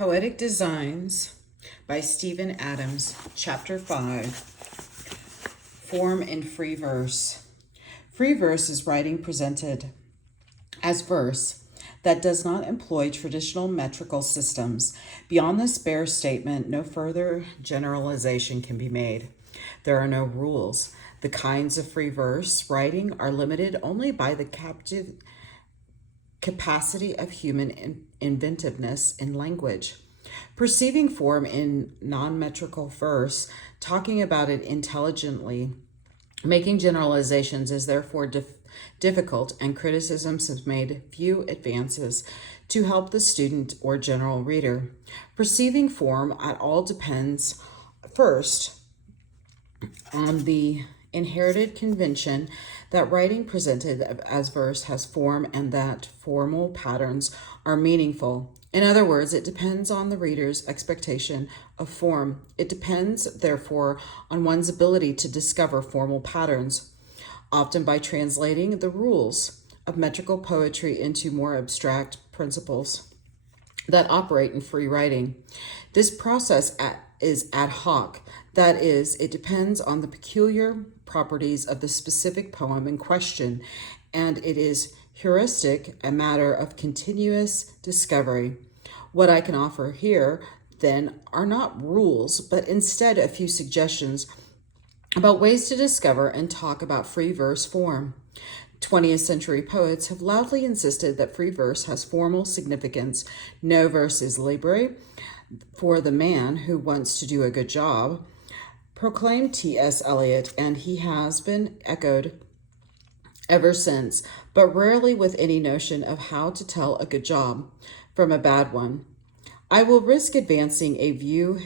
Poetic Designs by Stephen Adams, Chapter 5, Form in Free Verse. Free verse is writing presented as verse that does not employ traditional metrical systems. Beyond this bare statement, no further generalization can be made. There are no rules. The kinds of free verse writing are limited only by the capacity of human inventiveness in language. Perceiving form in non-metrical verse, talking about it intelligently, making generalizations is therefore difficult, and criticisms have made few advances to help the student or general reader. Perceiving form at all depends, first, on the inherited convention that writing presented as verse has form and that formal patterns are meaningful. In other words, it depends on the reader's expectation of form. It depends, therefore, on one's ability to discover formal patterns, often by translating the rules of metrical poetry into more abstract principles that operate in free writing. This process is ad hoc. That is, it depends on the peculiar properties of the specific poem in question, and it is heuristic, a matter of continuous discovery. What I can offer here, then, are not rules, but instead a few suggestions about ways to discover and talk about free verse form. 20th century poets have loudly insisted that free verse has formal significance. No verse is libre for the man who wants to do a good job, proclaimed T.S. Eliot, and he has been echoed ever since, but rarely with any notion of how to tell a good job from a bad one. I will risk advancing a view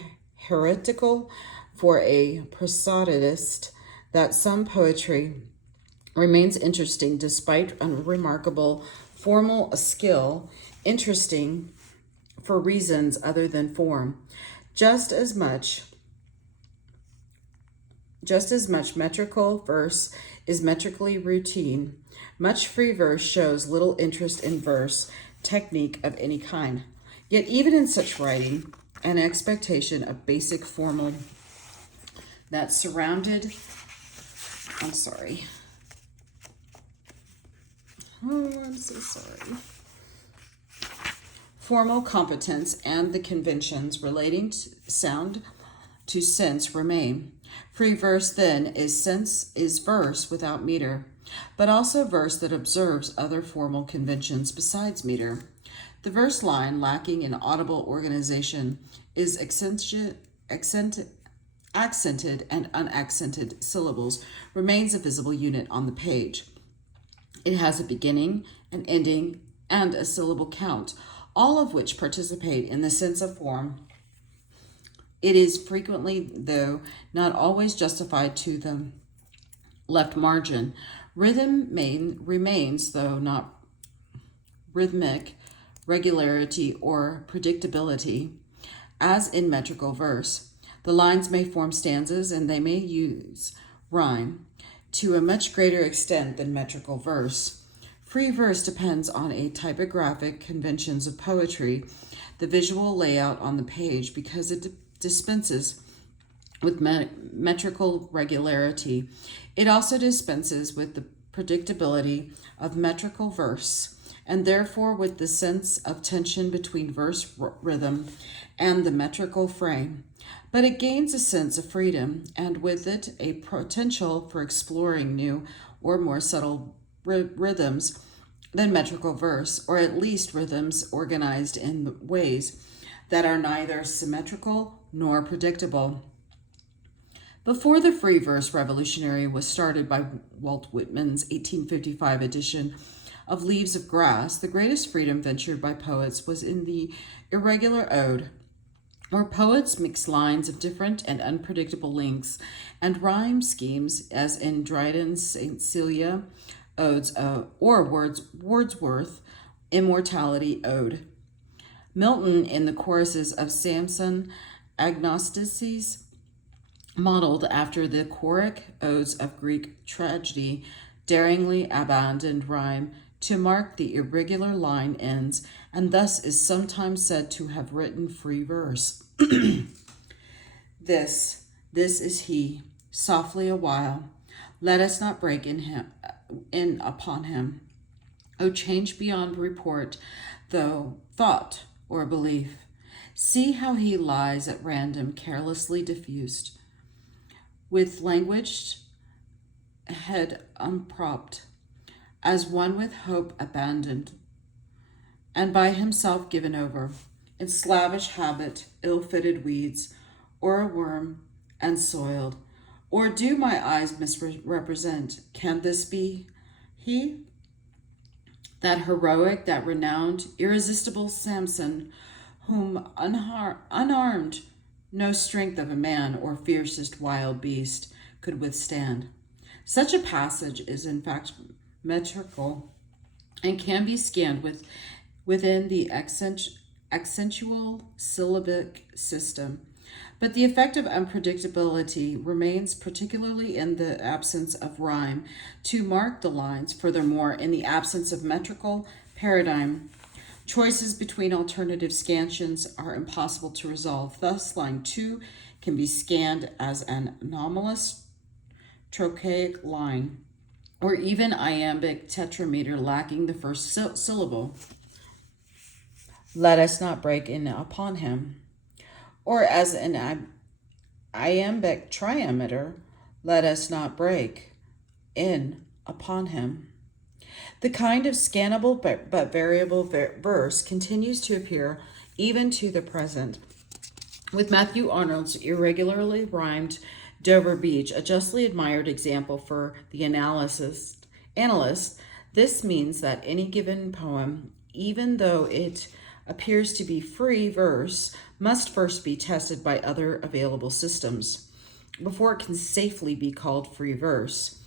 heretical for a prosodist that some poetry remains interesting despite unremarkable formal skill, interesting for reasons other than form. Just as much metrical verse is metrically routine, much free verse shows little interest in verse technique of any kind. Yet even in such writing, an expectation of basic formal that surrounded, I'm so sorry. Formal competence and the conventions relating to sound to sense remain. Free verse, then, is verse without meter, but also verse that observes other formal conventions besides meter. The verse line, lacking in audible organization, is accented and unaccented syllables, remains a visible unit on the page. It has a beginning, an ending, and a syllable count, all of which participate in the sense of form. It is frequently, though not always, justified to the left margin. Rhythm remains, though not rhythmic regularity or predictability, as in metrical verse. The lines may form stanzas and they may use rhyme to a much greater extent than metrical verse. Free verse depends on a typographic conventions of poetry, the visual layout on the page, because it dispenses with metrical regularity. It also dispenses with the predictability of metrical verse, and therefore with the sense of tension between verse rhythm and the metrical frame. But it gains a sense of freedom, and with it a potential for exploring new or more subtle rhythms than metrical verse, or at least rhythms organized in ways that are neither symmetrical nor predictable. Before the free verse revolutionary was started by Walt Whitman's 1855 edition of Leaves of Grass, the greatest freedom ventured by poets was in the irregular ode, where poets mix lines of different and unpredictable lengths and rhyme schemes, as in Dryden's St. Cecilia odes or Wordsworth Immortality Ode. Milton, in the choruses of Samson Agnostices, modeled after the choric odes of Greek tragedy, daringly abandoned rhyme to mark the irregular line ends, and thus is sometimes said to have written free verse. This is he, softly a while. Let us not break in upon him. O change beyond report, though thought or belief. See how he lies at random, carelessly diffused, with languaged head unpropped, as one with hope abandoned, and by himself given over, in slavish habit, ill-fitted weeds, or a worm, and soiled. Or do my eyes misrepresent? Can this be he? That heroic, that renowned, irresistible Samson, whom unarmed no strength of a man or fiercest wild beast could withstand. Such a passage is in fact metrical and can be scanned within the accentual syllabic system. But the effect of unpredictability remains, particularly in the absence of rhyme to mark the lines. Furthermore, in the absence of metrical paradigm, choices between alternative scansions are impossible to resolve. Thus, line 2 can be scanned as an anomalous trochaic line, or even iambic tetrameter lacking the first syllable. Let us not break in upon him. Or as an iambic trimeter, let us not break in upon him. The kind of scannable but variable verse continues to appear even to the present, with Matthew Arnold's irregularly rhymed Dover Beach, a justly admired example for the analyst. This means that any given poem, even though it appears to be free verse, must first be tested by other available systems before it can safely be called free verse.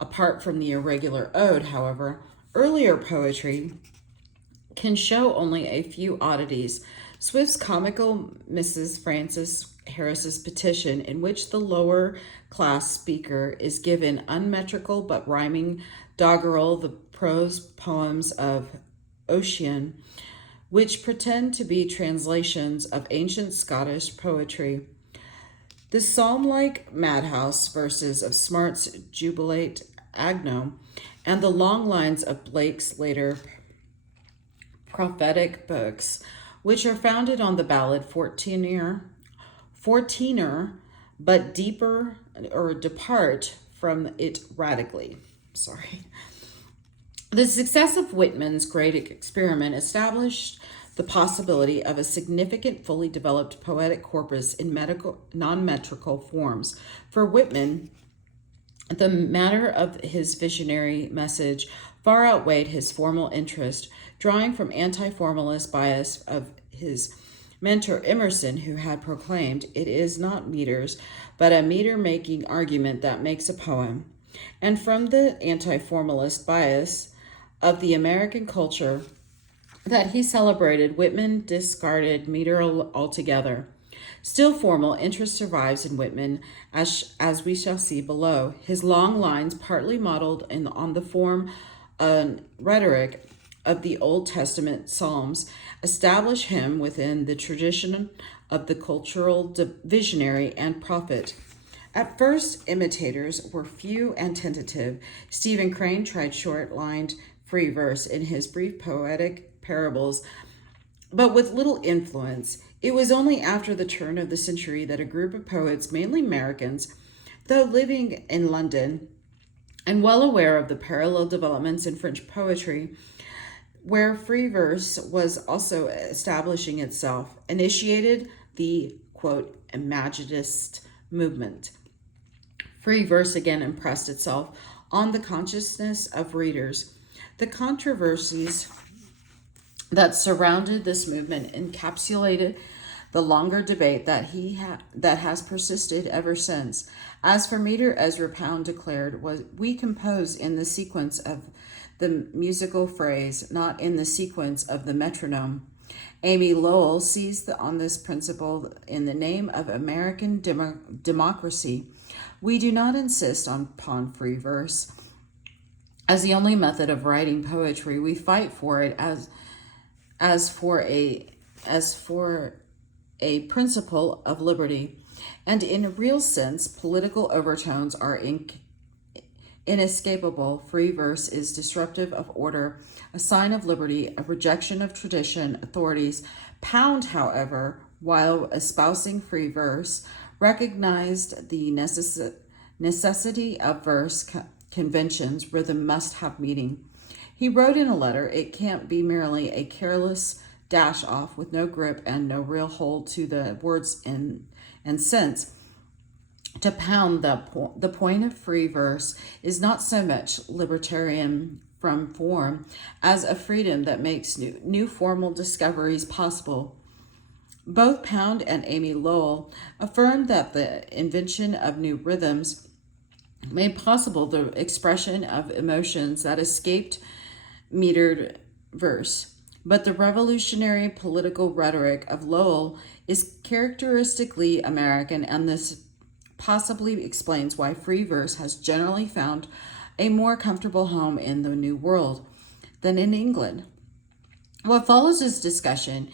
Apart from the irregular ode, however, earlier poetry can show only a few oddities. Swift's comical Mrs. Frances Harris's Petition, in which the lower class speaker is given unmetrical but rhyming doggerel, the prose poems of Ossian, which pretend to be translations of ancient Scottish poetry. The psalm-like madhouse verses of Smart's Jubilate Agno, and the long lines of Blake's later prophetic books, which are founded on the ballad Fourteener, but deeper or depart from it radically. The success of Whitman's great experiment established the possibility of a significant, fully developed poetic corpus in non-metrical forms. For Whitman, the matter of his visionary message far outweighed his formal interest, drawing from anti-formalist bias of his mentor Emerson, who had proclaimed, "It is not meters, but a meter-making argument that makes a poem," and from the anti-formalist bias of the American culture that he celebrated, Whitman discarded meter altogether. Still, formal interest survives in Whitman, as we shall see below. His long lines, partly modeled on the form and rhetoric of the Old Testament Psalms, establish him within the tradition of the cultural visionary and prophet. At first, imitators were few and tentative. Stephen Crane tried short-lined free verse in his brief poetic parables, but with little influence. It was only after the turn of the century that a group of poets, mainly Americans, though living in London and well aware of the parallel developments in French poetry, where free verse was also establishing itself, initiated the, quote, Imaginist movement. Free verse again impressed itself on the consciousness of readers. The controversies that surrounded this movement encapsulated the longer debate that has persisted ever since. As for meter, Ezra Pound declared, we compose in the sequence of the musical phrase, not in the sequence of the metronome. Amy Lowell seized on this principle in the name of American democracy. We do not insist upon free verse as the only method of writing poetry. We fight for it as for a principle of liberty. And in a real sense, political overtones are inescapable. Free verse is disruptive of order, a sign of liberty, a rejection of tradition, authorities. Pound, however, while espousing free verse, recognized the necessity of verse conventions. Rhythm must have meaning. He wrote in a letter, "It can't be merely a careless dash off with no grip and no real hold to the words and sense. To pound the point of free verse is not so much libertarian from form as a freedom that makes new formal discoveries possible." Both Pound and Amy Lowell affirmed that the invention of new rhythms made possible the expression of emotions that escaped metered verse. But the revolutionary political rhetoric of Lowell is characteristically American, and this possibly explains why free verse has generally found a more comfortable home in the New World than in England. What follows is discussion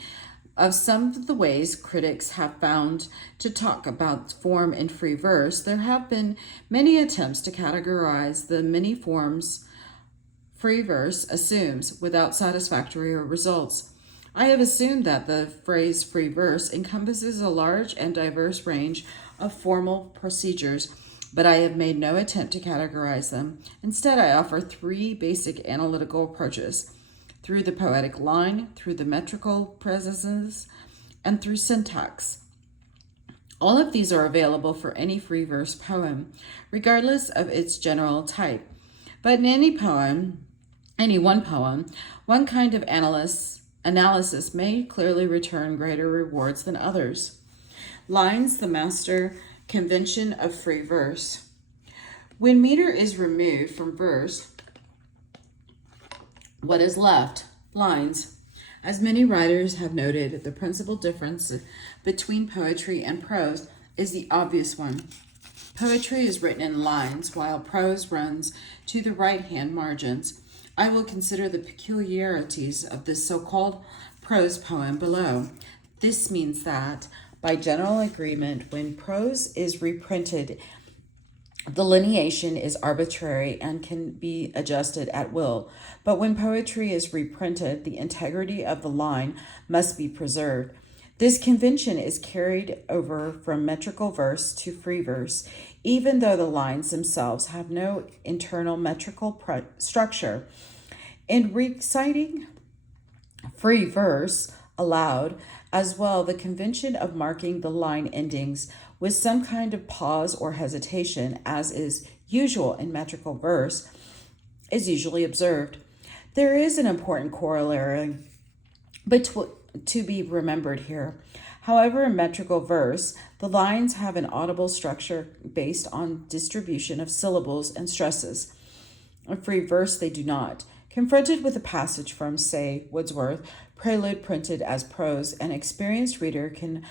of some of the ways critics have found to talk about form in free verse. There have been many attempts to categorize the many forms free verse assumes without satisfactory results. I have assumed that the phrase free verse encompasses a large and diverse range of formal procedures, but I have made no attempt to categorize them. Instead, I offer three basic analytical approaches: through the poetic line, through the metrical processes, and through syntax. All of these are available for any free verse poem, regardless of its general type. But in any one poem, one kind of analysis may clearly return greater rewards than others. Lines, the master convention of free verse. When meter is removed from verse, what is left? Lines. As many writers have noted, the principal difference between poetry and prose is the obvious one. Poetry is written in lines, while prose runs to the right-hand margins. I will consider the peculiarities of this so-called prose poem below. This means that, by general agreement, when prose is reprinted, the lineation is arbitrary and can be adjusted at will. But when poetry is reprinted, the integrity of the line must be preserved. This convention is carried over from metrical verse to free verse, even though the lines themselves have no internal metrical structure. In reciting free verse aloud, as well, the convention of marking the line endings with some kind of pause or hesitation, as is usual in metrical verse, is usually observed. There is an important corollary to be remembered here. However, in metrical verse, the lines have an audible structure based on distribution of syllables and stresses. In free verse, they do not. Confronted with a passage from, say, Wordsworth, prelude printed as prose, an experienced reader can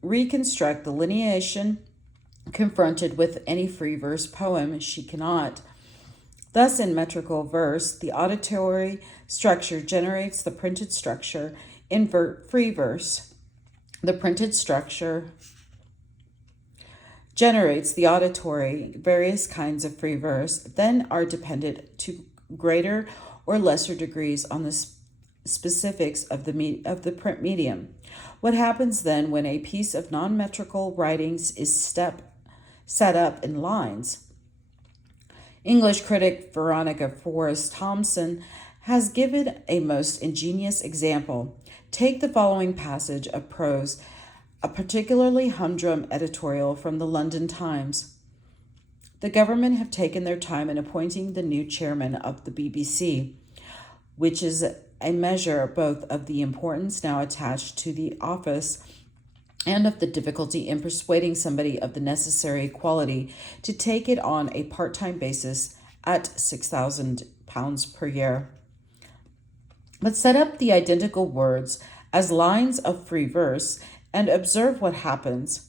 reconstruct the lineation. Confronted with any free verse poem, she cannot. Thus, in metrical verse, the auditory structure generates the printed structure. In free verse, the printed structure generates the auditory. Various kinds of free verse then are dependent to greater or lesser degrees on the specifics of the print medium. What happens then when a piece of non-metrical writings is set up in lines? English critic Veronica Forrest Thompson has given a most ingenious example. Take the following passage of prose, a particularly humdrum editorial from the London Times. The government have taken their time in appointing the new chairman of the BBC, which is a measure both of the importance now attached to the office and of the difficulty in persuading somebody of the necessary quality to take it on a part-time basis at £6,000 per year. But set up the identical words as lines of free verse and observe what happens.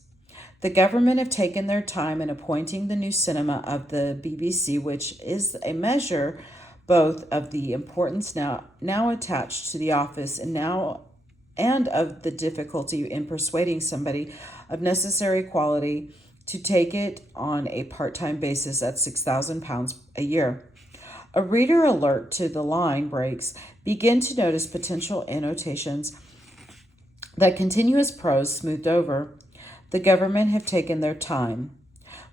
The government have taken their time in appointing the new cinema of the BBC, which is a measure both of the importance now attached to the office and of the difficulty in persuading somebody of necessary quality to take it on a part-time basis at £6,000 a year. A reader alert to the line breaks begin to notice potential annotations that continuous prose smoothed over. The government have taken their time.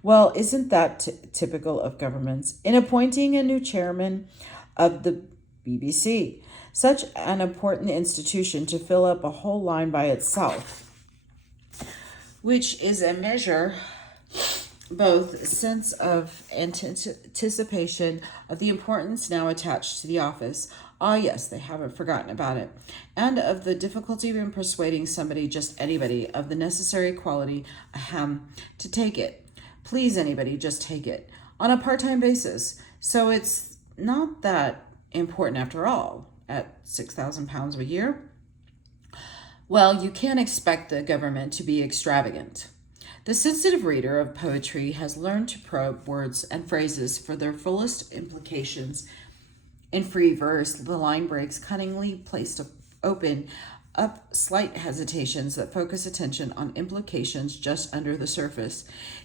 Well, isn't that typical of governments? In appointing a new chairman of the BBC, such an important institution, to fill up a whole line by itself, which is a measure both sense of anticipation of the importance now attached to the office. Ah, yes, they haven't forgotten about it. And of the difficulty in persuading somebody, just anybody, of the necessary quality, to take it. Please, anybody, just take it. On a part-time basis. So it's not that important after all, at £6,000 a year. Well, you can't expect the government to be extravagant. The sensitive reader of poetry has learned to probe words and phrases for their fullest implications. In free verse, the line breaks cunningly placed open up slight hesitations that focus attention on implications just under the surface.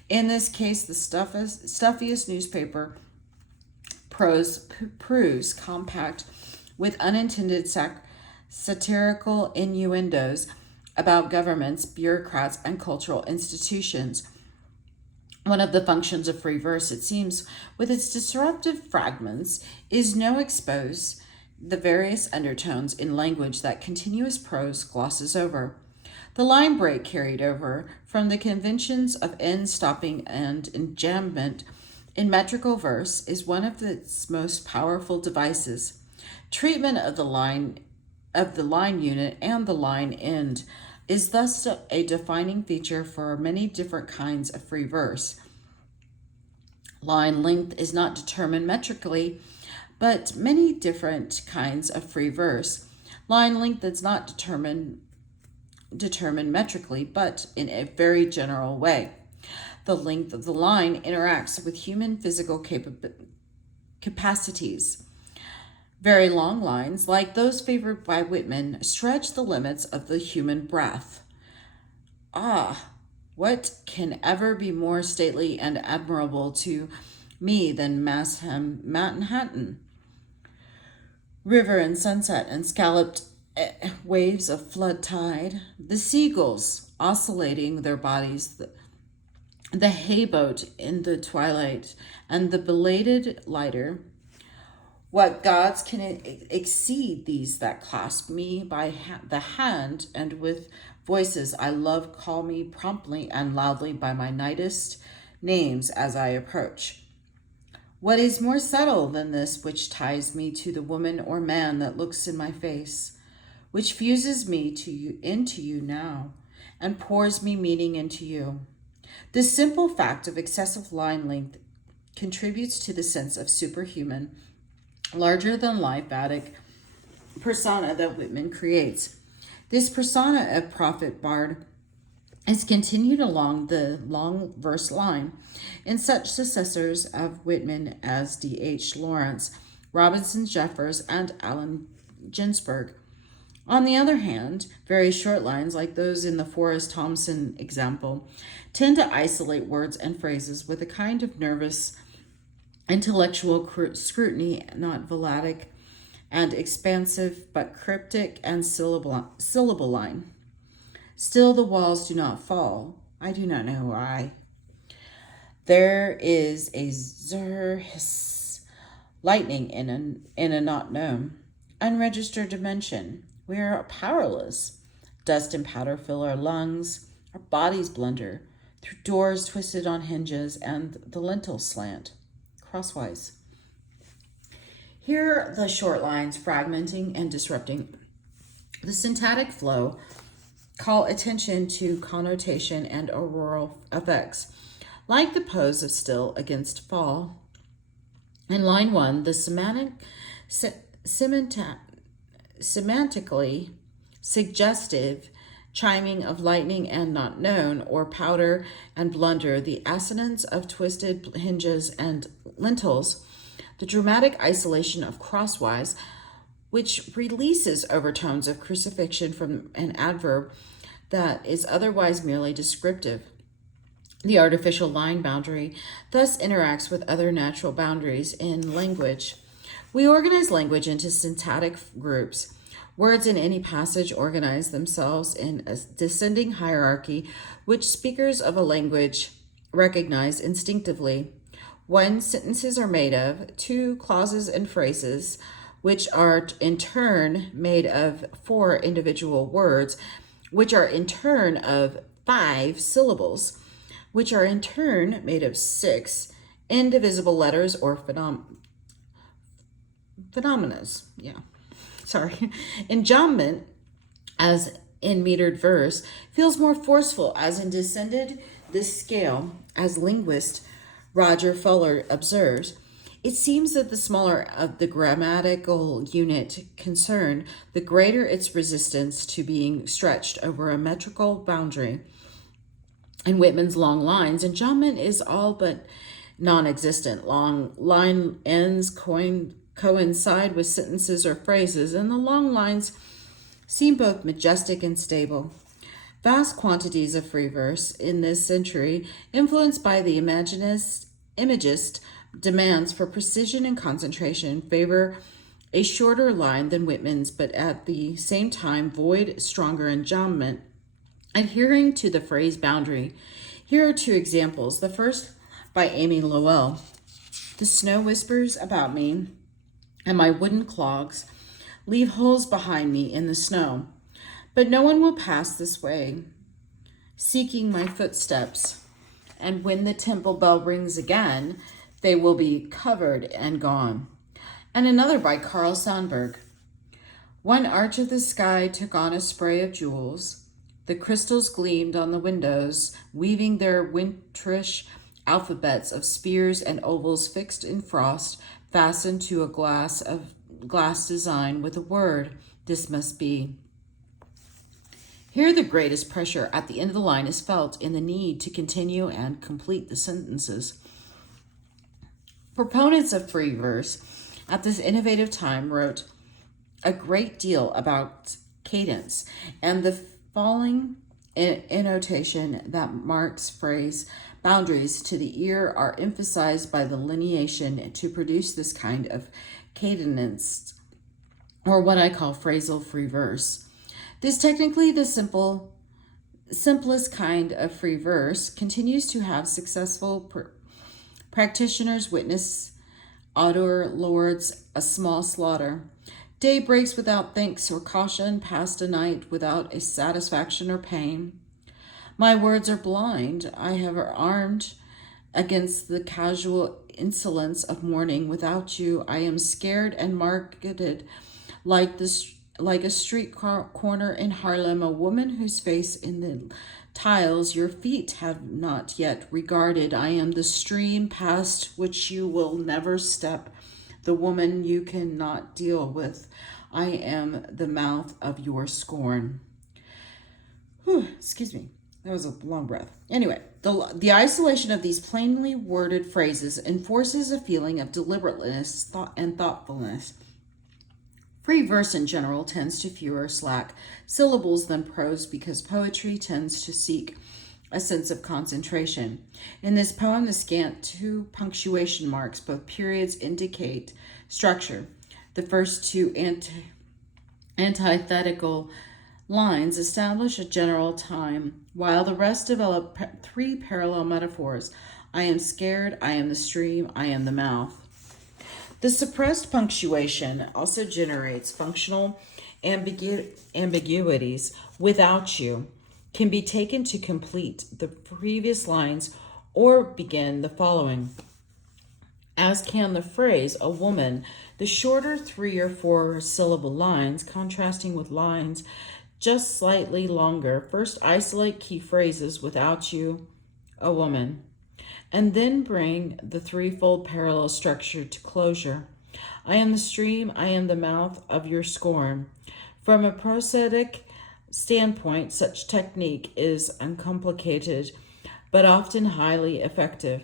In this case, the stuffiest newspaper prose proves compact with unintended satirical innuendos about governments, bureaucrats, and cultural institutions. One of the functions of free verse, it seems, with its disruptive fragments, is no expose the various undertones in language that continuous prose glosses over. The line break carried over from the conventions of end stopping and enjambment in metrical verse is one of its most powerful devices. Treatment of the line unit and the line end is thus a defining feature for many different kinds of free verse. Line length is not determined metrically, but many different kinds of free verse. Line length is not determined metrically, but in a very general way. The length of the line interacts with human physical capacities. Very long lines, like those favored by Whitman, stretch the limits of the human breath. Ah, what can ever be more stately and admirable to me than Manhattan? River and sunset and scalloped waves of flood tide, the seagulls oscillating their bodies, the hayboat in the twilight, and the belated lighter. What gods can exceed these that clasp me by the hand, and with voices I love call me promptly and loudly by my nightest names as I approach? What is more subtle than this which ties me to the woman or man that looks in my face, which fuses me into you now, and pours me meaning into you? This simple fact of excessive line length contributes to the sense of superhuman, larger-than-life Attic persona that Whitman creates. This persona of prophet bard is continued along the long verse line in such successors of Whitman as D.H. Lawrence, Robinson Jeffers, and Allen Ginsberg. On the other hand, very short lines, like those in the Forrest Thompson example, tend to isolate words and phrases with a kind of nervous intellectual scrutiny, not voladic and expansive, but cryptic and syllable line. Still the walls do not fall. I do not know why. There is a hiss, lightning in a not known, unregistered dimension. We are powerless. Dust and powder fill our lungs. Our bodies blunder through doors twisted on hinges, and the lintels slant crosswise. Here the short lines, fragmenting and disrupting the syntactic flow, call attention to connotation and auroral effects. Like the pose of still against fall. In line 1, the semantically suggestive chiming of lightning and not known, or powder and blunder, the assonance of twisted hinges and lintels, The dramatic isolation of crosswise, which releases overtones of crucifixion from an adverb that is otherwise merely descriptive. The artificial line boundary thus interacts with other natural boundaries in language. We organize language into syntactic groups. Words in any passage organize themselves in a descending hierarchy, which speakers of a language recognize instinctively. One, sentences are made of; two, clauses and phrases, which are in turn made of four individual words, which are in turn of five syllables, which are in turn made of six indivisible letters or phenomenas. Enjambment, as in metered verse, feels more forceful as in descended this scale, as linguist Roger Fuller observes. It seems that the smaller of the grammatical unit concerned, the greater its resistance to being stretched over a metrical boundary. In Whitman's long lines, enjambment is all but non-existent. Long line ends coincide with sentences or phrases, and the long lines seem both majestic and stable. Vast quantities of free verse in this century, influenced by the imagist demands for precision and concentration, favor a shorter line than Whitman's, but at the same time void stronger enjambment, adhering to the phrase boundary. Here are two examples. The first by Amy Lowell. The snow whispers about me, and my wooden clogs leave holes behind me in the snow. But no one will pass this way, seeking my footsteps. And when the temple bell rings again, they will be covered and gone. And another by Carl Sandburg. One arch of the sky took on a spray of jewels. The crystals gleamed on the windows, weaving their winterish alphabets of spears and ovals fixed in frost, fastened to a glass design with a word, "This must be." Here the greatest pressure at the end of the line is felt in the need to continue and complete the sentences. Proponents of free verse at this innovative time wrote a great deal about cadence, and the falling intonation that marks phrase boundaries to the ear are emphasized by the lineation to produce this kind of cadence, or what I call phrasal free verse. This technically the simplest kind of free verse continues to have successful practitioners witness odor lords a small slaughter. Day breaks without thanks or caution, past a night without a satisfaction or pain. My words are blind. I have armed against the casual insolence of morning. Without you, I am scared and marketed like a street corner in Harlem, a woman whose face in the tiles your feet have not yet regarded. I am the stream past which you will never step, the woman you cannot deal with. I am the mouth of your scorn. Excuse me. That was a long breath. Anyway, the isolation of these plainly worded phrases enforces a feeling of deliberateness and thoughtfulness. Free verse in general tends to fewer slack syllables than prose because poetry tends to seek a sense of concentration. In this poem, the scant two punctuation marks, both periods, indicate structure. The first two antithetical lines establish a general time, while the rest develop three parallel metaphors. I am scared, I am the stream, I am the mouth. The suppressed punctuation also generates functional ambiguities. Without you can be taken to complete the previous lines or begin the following, as can the phrase a woman. The shorter 3 or 4 syllable lines contrasting with lines just slightly longer first isolate key phrases without you, a woman, and then bring the threefold parallel structure to closure. I am the stream, I am the mouth of your scorn. From a prosodic standpoint, such technique is uncomplicated, but often highly effective.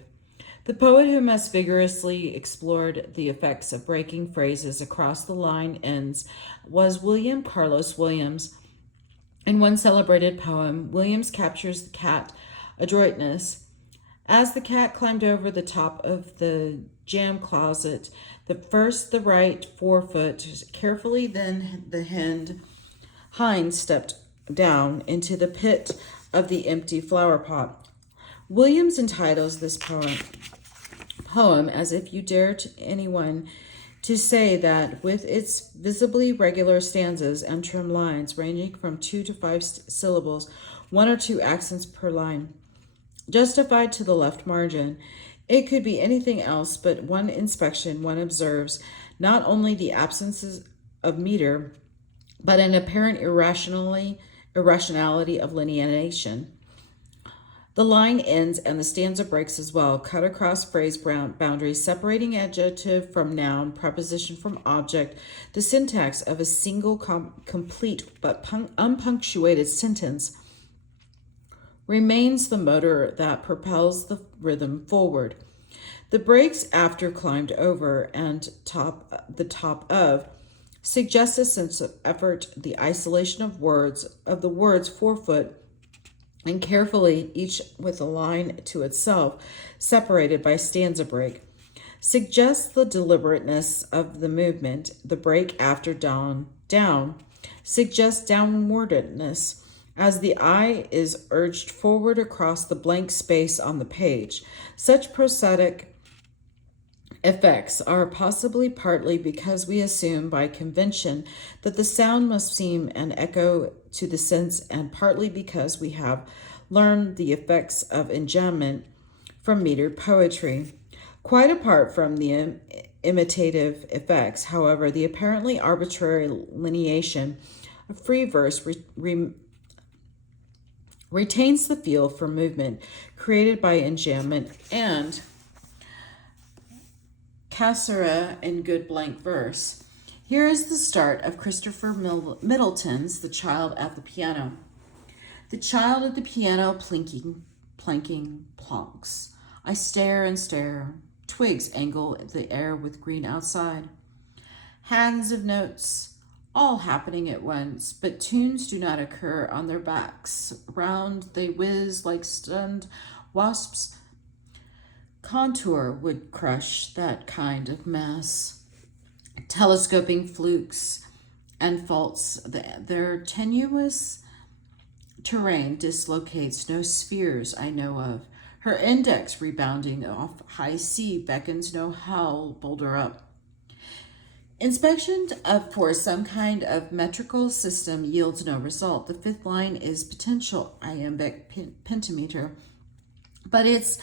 The poet who most vigorously explored the effects of breaking phrases across the line ends was William Carlos Williams. In one celebrated poem, Williams captures the cat adroitness. As the cat climbed over the top of the jam closet, the right forefoot carefully, then the hind stepped down into the pit of the empty flower pot. Williams entitles this poem As If You Dare to Anyone to say that with its visibly regular stanzas and trim lines ranging from 2 to 5 syllables, 1 or 2 accents per line, justified to the left margin, it could be anything else, but one inspection one observes not only the absences of meter, but an apparent irrationality of lineation. The line ends and the stanza breaks as well, cut across phrase boundaries, separating adjective from noun, preposition from object. The syntax of a single complete but unpunctuated sentence remains the motor that propels the rhythm forward. The breaks after climbed over and the top of suggest a sense of effort, the isolation of the words forefoot, and carefully, each with a line to itself, separated by stanza break, suggests the deliberateness of the movement. The break after down suggests downwardness, as the eye is urged forward across the blank space on the page. Such prosodic effects are possibly partly because we assume by convention that the sound must seem an echo to the sense, and partly because we have learned the effects of enjambment from metered poetry. Quite apart from the imitative effects, however, the apparently arbitrary lineation of free verse retains the feel for movement created by enjambment and cassera in good blank verse. Here is the start of Christopher Middleton's The Child at the Piano. The child at the piano planking plonks. I stare and stare. Twigs angle the air with green outside. Hands of notes, all happening at once, but tunes do not occur on their backs. Round they whiz like stunned wasps. Contour would crush that kind of mass. Telescoping flukes and faults, their tenuous terrain dislocates no spheres I know of. Her index rebounding off high C beckons no howl boulder up. Inspection for some kind of metrical system yields no result. The fifth line is potential iambic pentameter, but is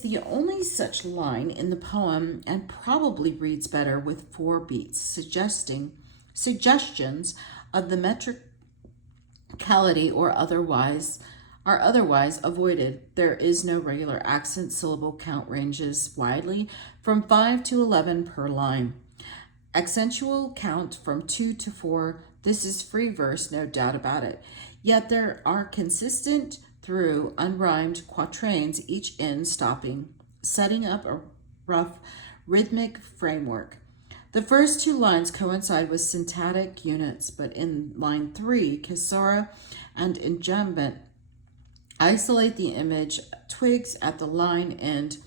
the only such line in the poem and probably reads better with 4 beats, suggestions of the metricality are otherwise avoided. There is no regular accent. Syllable count ranges widely from 5 to 11 per line. Accentual count from 2 to 4. This is free verse, no doubt about it. Yet there are consistent through unrhymed quatrains, each end stopping, setting up a rough rhythmic framework. The first 2 lines coincide with syntactic units, but in line 3, cassera and enjambment isolate the image twigs at the line end.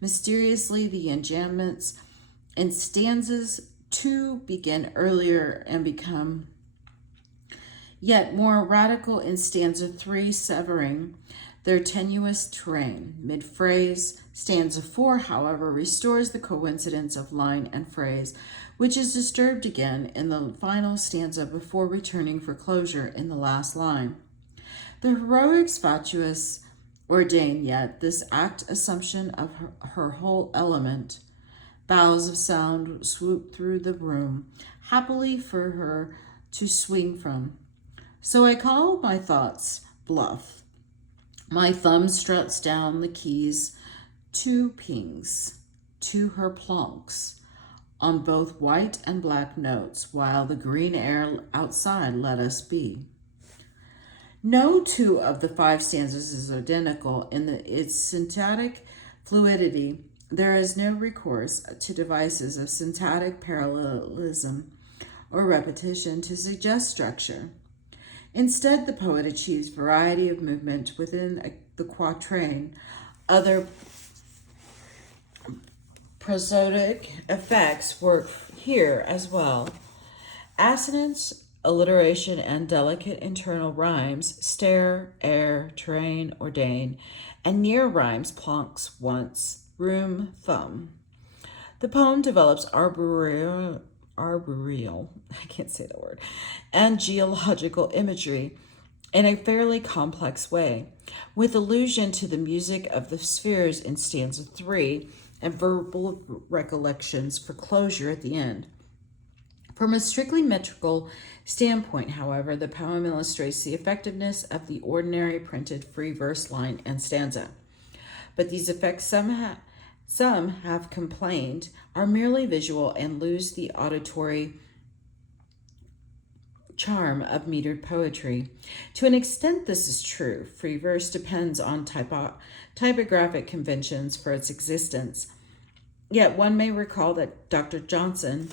Mysteriously, the enjambments in stanzas 2 begin earlier and become yet more radical in stanza 3, severing their tenuous terrain. Mid-phrase, stanza 4, however, restores the coincidence of line and phrase, which is disturbed again in the final stanza before returning for closure in the last line. The heroics fatuous ordain yet this act assumption of her whole element. Boughs of sound swoop through the room, happily for her to swing from. So I call my thoughts bluff. My thumb struts down the keys, 2 pings, to her plonks, on both white and black notes, while the green air outside let us be. No 2 of the 5 stanzas is identical in its syntactic fluidity. There is no recourse to devices of syntactic parallelism or repetition to suggest structure. Instead, the poet achieves variety of movement within the quatrain. Other prosodic effects work here as well. Assonance, alliteration, and delicate internal rhymes, stare, air, terrain, ordain, and near rhymes, plonks, once, room, thumb. The poem develops arboreal, I can't say the word, and geological imagery in a fairly complex way, with allusion to the music of the spheres in stanza 3 and verbal recollections for closure at the end. From a strictly metrical standpoint, however, the poem illustrates the effectiveness of the ordinary printed free verse line and stanza. But these effects, some have complained, are merely visual and lose the auditory charm of metered poetry. To an extent, this is true. Free verse depends on typographic conventions for its existence. Yet one may recall that Dr. Johnson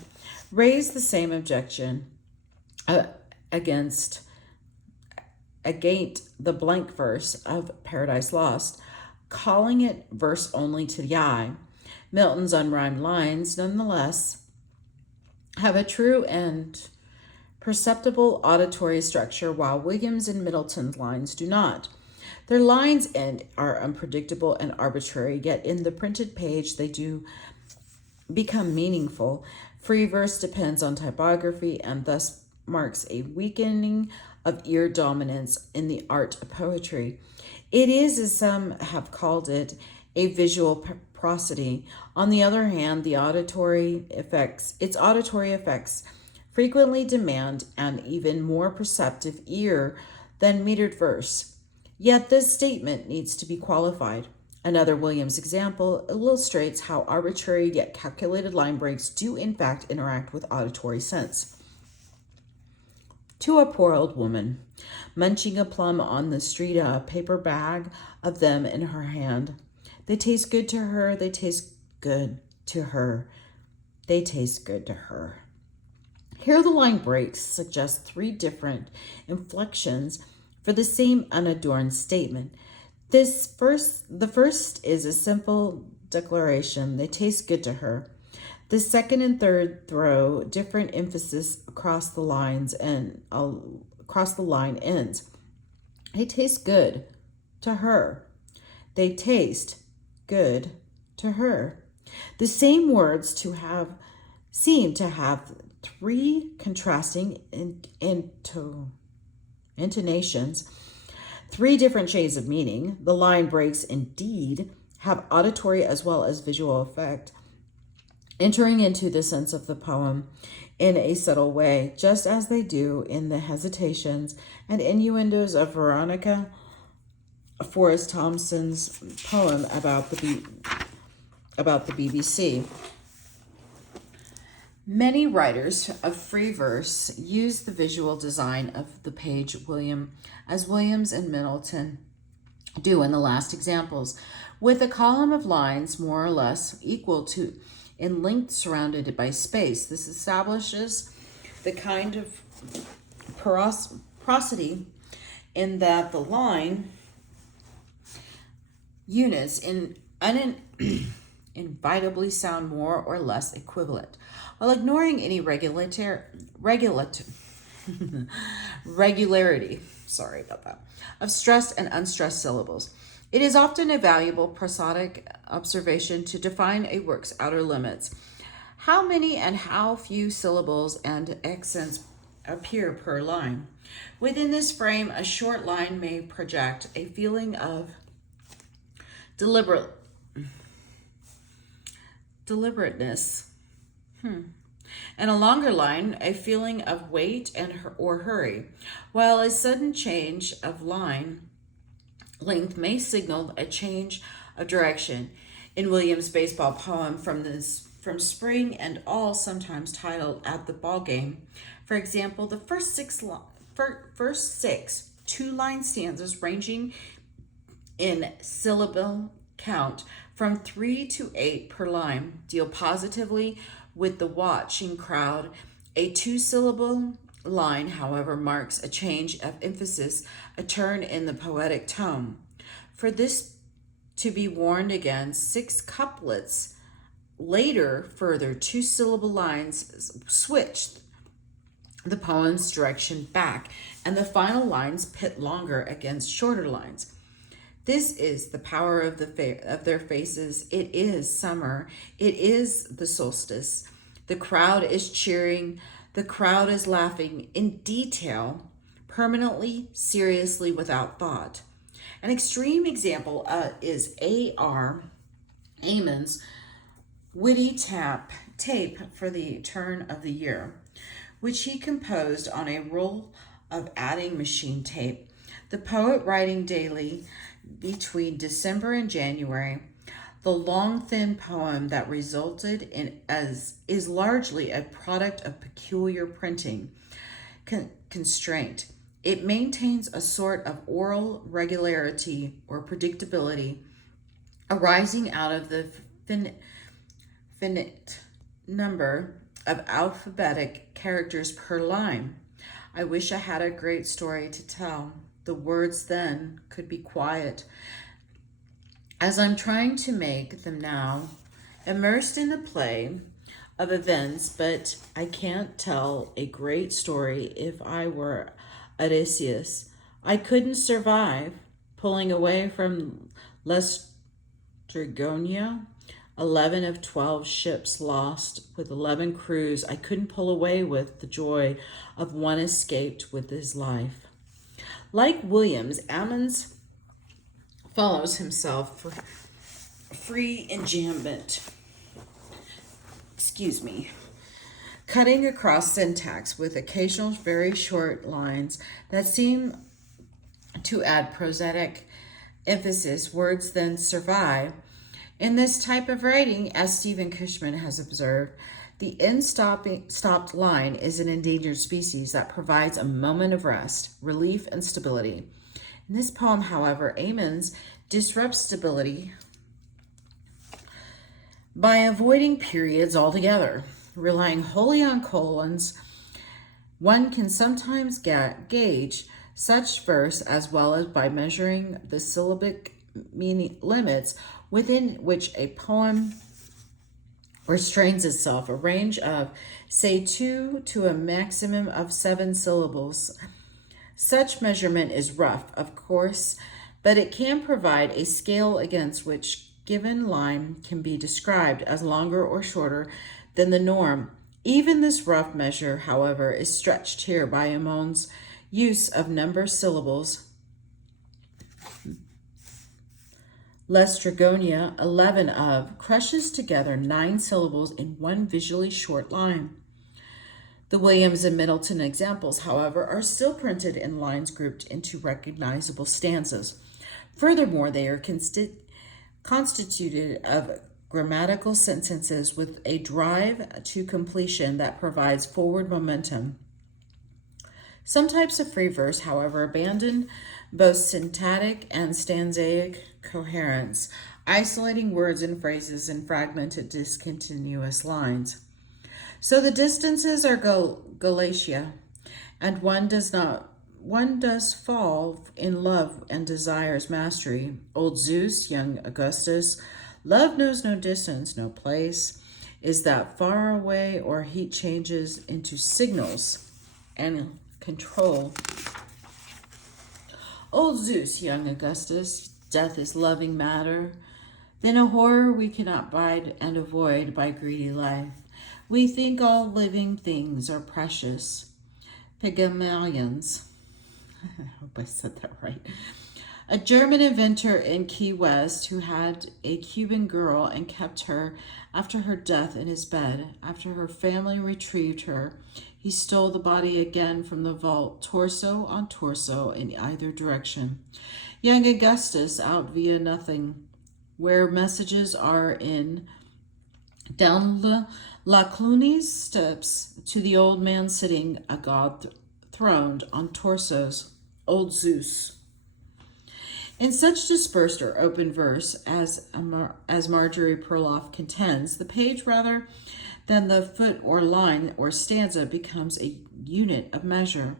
raised the same objection against the blank verse of Paradise Lost, calling it verse only to the eye. Milton's unrhymed lines, nonetheless, have a true and perceptible auditory structure, while Williams and Middleton's lines do not. Their lines are unpredictable and arbitrary, yet in the printed page they do become meaningful. Free verse depends on typography and thus marks a weakening of ear dominance in the art of poetry. It is, as some have called it, a visual prosody. On the other hand, its auditory effects frequently demand an even more perceptive ear than metered verse. Yet this statement needs to be qualified. Another Williams example illustrates how arbitrary yet calculated line breaks do in fact interact with auditory sense. To a poor old woman, munching a plum on the street, a paper bag of them in her hand. They taste good to her, they taste good to her, they taste good to her. Here the line breaks suggest three different inflections for the same unadorned statement. The first is a simple declaration, they taste good to her. The second and third throw different emphasis across the line ends. They taste good to her. They taste good to her. The same words seem to have three contrasting intonations, three different shades of meaning. The line breaks indeed have auditory as well as visual effect, entering into the sense of the poem in a subtle way, just as they do in the hesitations and innuendos of Veronica Forrest Thompson's poem about the BBC. Many writers of free verse use the visual design of the page as Williams and Middleton do in the last examples, with a column of lines more or less equal to in length surrounded by space. This establishes the kind of prosody in that the line units inevitably sound more or less equivalent, while ignoring any regularity, sorry about that, of stressed and unstressed syllables. It is often a valuable prosodic observation to define a work's outer limits. How many and how few syllables and accents appear per line? Within this frame, a short line may project a feeling of deliberateness, and a longer line, a feeling of weight or hurry, while a sudden change of line length may signal a change of direction. In Williams' baseball poem from Spring and All, sometimes titled At the Ball Game, for example, the first six two-line stanzas ranging in syllable count from 3 to 8 per line. Deal positively with the watching crowd. A two-syllable line, however, marks a change of emphasis, a turn in the poetic tone. For this to be warned against, 6 couplets later, further two-syllable lines switched the poem's direction back, and the final lines pit longer against shorter lines. This is the power of of their faces. It is summer. It is the solstice. The crowd is cheering. The crowd is laughing in detail, permanently, seriously, without thought. An extreme example is A.R. Amon's witty tape for the turn of the year, which he composed on a roll of adding machine tape. The poet writing daily between December and January, the long, thin poem that resulted in is largely a product of peculiar printing constraint. It maintains a sort of oral regularity or predictability arising out of the finite number of alphabetic characters per line. I wish I had a great story to tell. The words then could be quiet, as I'm trying to make them now, immersed in the play of events, but I can't tell a great story if I were Odysseus. I couldn't survive pulling away from Laestrygonia, 11 of 12 ships lost with 11 crews. I couldn't pull away with the joy of one escaped with his life. Like Williams, Ammons follows himself for free enjambment. Cutting across syntax with occasional very short lines that seem to add prosaic emphasis. Words then survive. In this type of writing, as Stephen Cushman has observed, the stopped line is an endangered species that provides a moment of rest, relief, and stability. In this poem, however, Ammons disrupts stability by avoiding periods altogether. Relying wholly on colons, one can sometimes gauge such verse as well as by measuring the syllabic meaning limits within which a poem restrains itself, a range of, say, 2 to a maximum of 7 syllables. Such measurement is rough, of course, but it can provide a scale against which given line can be described as longer or shorter than the norm. Even this rough measure, however, is stretched here by Amon's use of number syllables. Laestrygonia, 11 of, crushes together 9 syllables in one visually short line. The Williams and Middleton examples, however, are still printed in lines grouped into recognizable stanzas. Furthermore, they are constituted of grammatical sentences with a drive to completion that provides forward momentum. Some types of free verse, however, abandon both syntactic and stanzaic coherence, isolating words and phrases in fragmented, discontinuous lines. So the distances are Galatia, and one does fall in love and desires mastery. Old Zeus, young Augustus, love knows no distance, no place, is that far away, or heat changes into signals and control. Old Zeus, young Augustus, death is loving matter. Then a horror we cannot bide and avoid by greedy life. We think all living things are precious. Pygmalions. I hope I said that right. A German inventor in Key West who had a Cuban girl and kept her after her death in his bed. After her family retrieved her, he stole the body again from the vault, torso on torso in either direction. Young Augustus out via nothing, where messages are in, down La Cluny's steps to the old man sitting, a god throned on torsos, old Zeus. In such dispersed or open verse as Marjorie Perloff contends, the page rather than the foot or line or stanza becomes a unit of measure.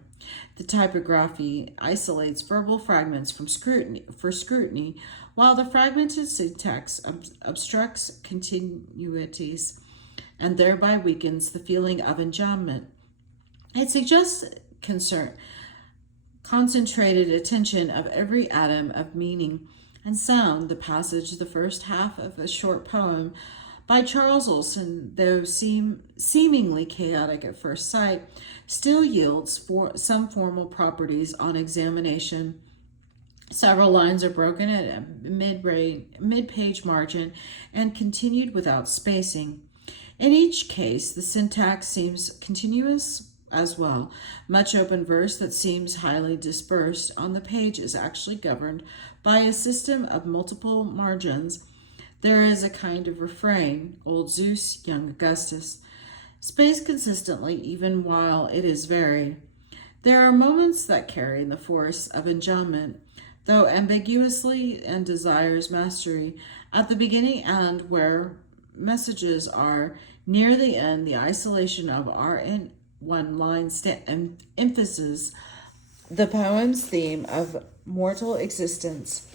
The typography isolates verbal fragments from scrutiny, while the fragmented syntax obstructs continuities and thereby weakens the feeling of enjambment. It suggests concentrated attention of every atom of meaning and sound. The passage, the first half of a short poem by Charles Olson, though seemingly chaotic at first sight, still yields some formal properties on examination. Several lines are broken at a mid-page margin and continued without spacing. In each case, the syntax seems continuous as well. Much open verse that seems highly dispersed on the page is actually governed by a system of multiple margins. There is a kind of refrain, old Zeus, young Augustus, spaced consistently even while it is varied. There are moments that carry the force of enjambment, though ambiguously, and desires mastery. At the beginning and where messages are near the end, the isolation of R in one line emphasis the poem's theme of mortal existence.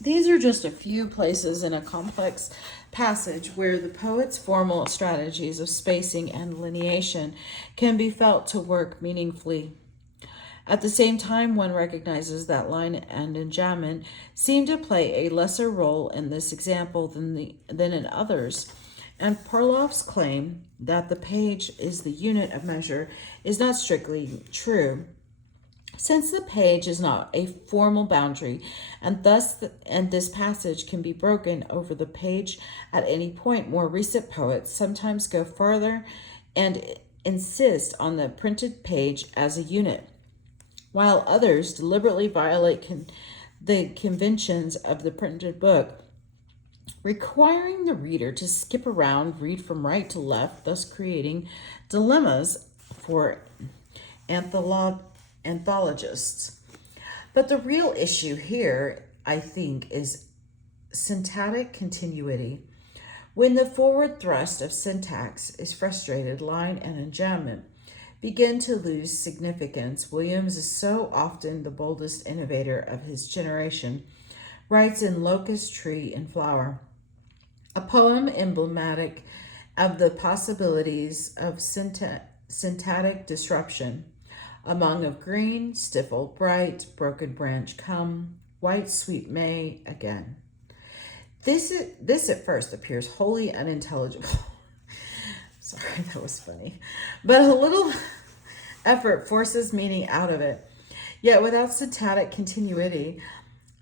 These are just a few places in a complex passage where the poet's formal strategies of spacing and lineation can be felt to work meaningfully. At the same time, one recognizes that line and enjambment seem to play a lesser role in this example than in others, and Perloff's claim that the page is the unit of measure is not strictly true. Since the page is not a formal boundary, and this passage can be broken over the page at any point, more recent poets sometimes go further and insist on the printed page as a unit, while others deliberately violate the conventions of the printed book, requiring the reader to skip around, read from right to left, thus creating dilemmas for anthologists. But the real issue here, I think, is syntactic continuity. When the forward thrust of syntax is frustrated, line and enjambment begin to lose significance. Williams is so often the boldest innovator of his generation, writes in Locust Tree in Flower, a poem emblematic of the possibilities of syntactic disruption. Among of green, stifle bright, broken branch come, white sweet May again. This at first appears wholly unintelligible. Sorry, that was funny. But a little effort forces meaning out of it. Yet without syntactic continuity,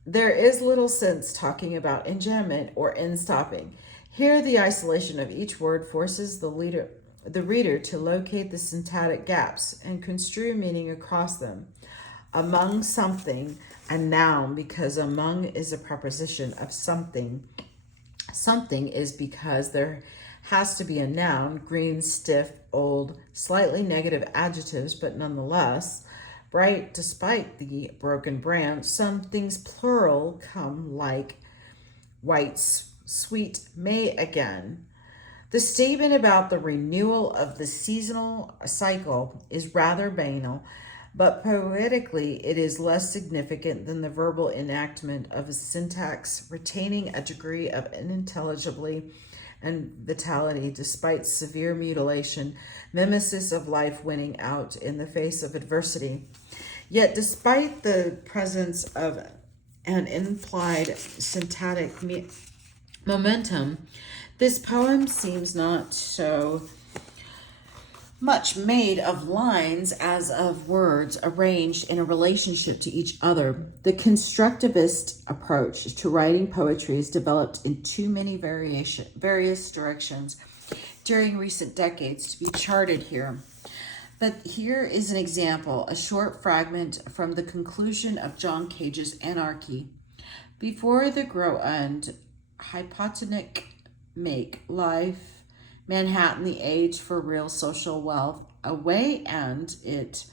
there is little sense talking about enjambment or end stopping. Here, the isolation of each word forces the reader to locate the syntactic gaps and construe meaning across them. Among something, a noun, because among is a preposition of something. Something is because there has to be a noun, green, stiff, old, slightly negative adjectives, but nonetheless bright despite the broken branch. Some things plural come like white, sweet May again. The statement about the renewal of the seasonal cycle is rather banal, but poetically it is less significant than the verbal enactment of a syntax retaining a degree of unintelligibility and vitality despite severe mutilation, mimesis of life winning out in the face of adversity. Yet despite the presence of an implied syntactic momentum, this poem seems not so much made of lines as of words arranged in a relationship to each other. The constructivist approach to writing poetry is developed in too many various directions during recent decades to be charted here. But here is an example, a short fragment from the conclusion of John Cage's Anarchy. Before the grow and hypotonic make life Manhattan the age for real social wealth, away and it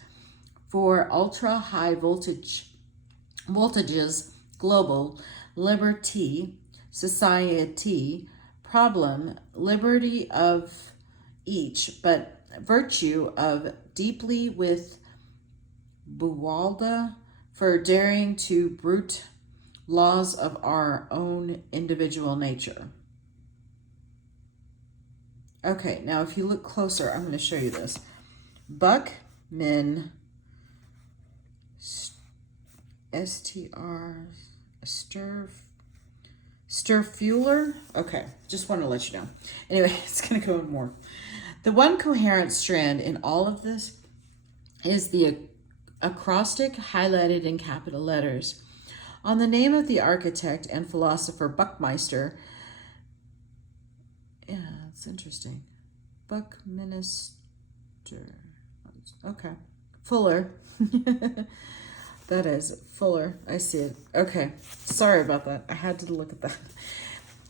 for ultra high voltages global, liberty, society, problem, liberty of each, but virtue of deeply with Buwalda for daring to brute laws of our own individual nature. Okay, now if you look closer, I'm going to show you this. Buckmin, Sturfuller. Okay, just want to let you know. Anyway, it's going to go in more. The one coherent strand in all of this is the acrostic highlighted in capital letters. On the name of the architect and philosopher Buckminster. Yeah, it's interesting. Buckminster. Okay. Fuller. That is Fuller. I see it. Okay. Sorry about that. I had to look at that.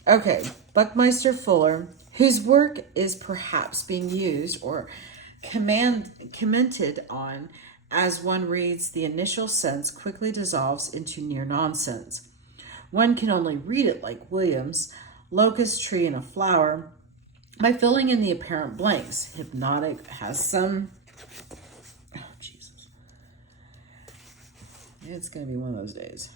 Okay. Buckminster Fuller, whose work is perhaps being used or commented on as one reads, the initial sense quickly dissolves into near nonsense. One can only read it like Williams' locust tree and a flower by filling in the apparent blanks. Hypnotic has some... Oh, Jesus. It's going to be one of those days.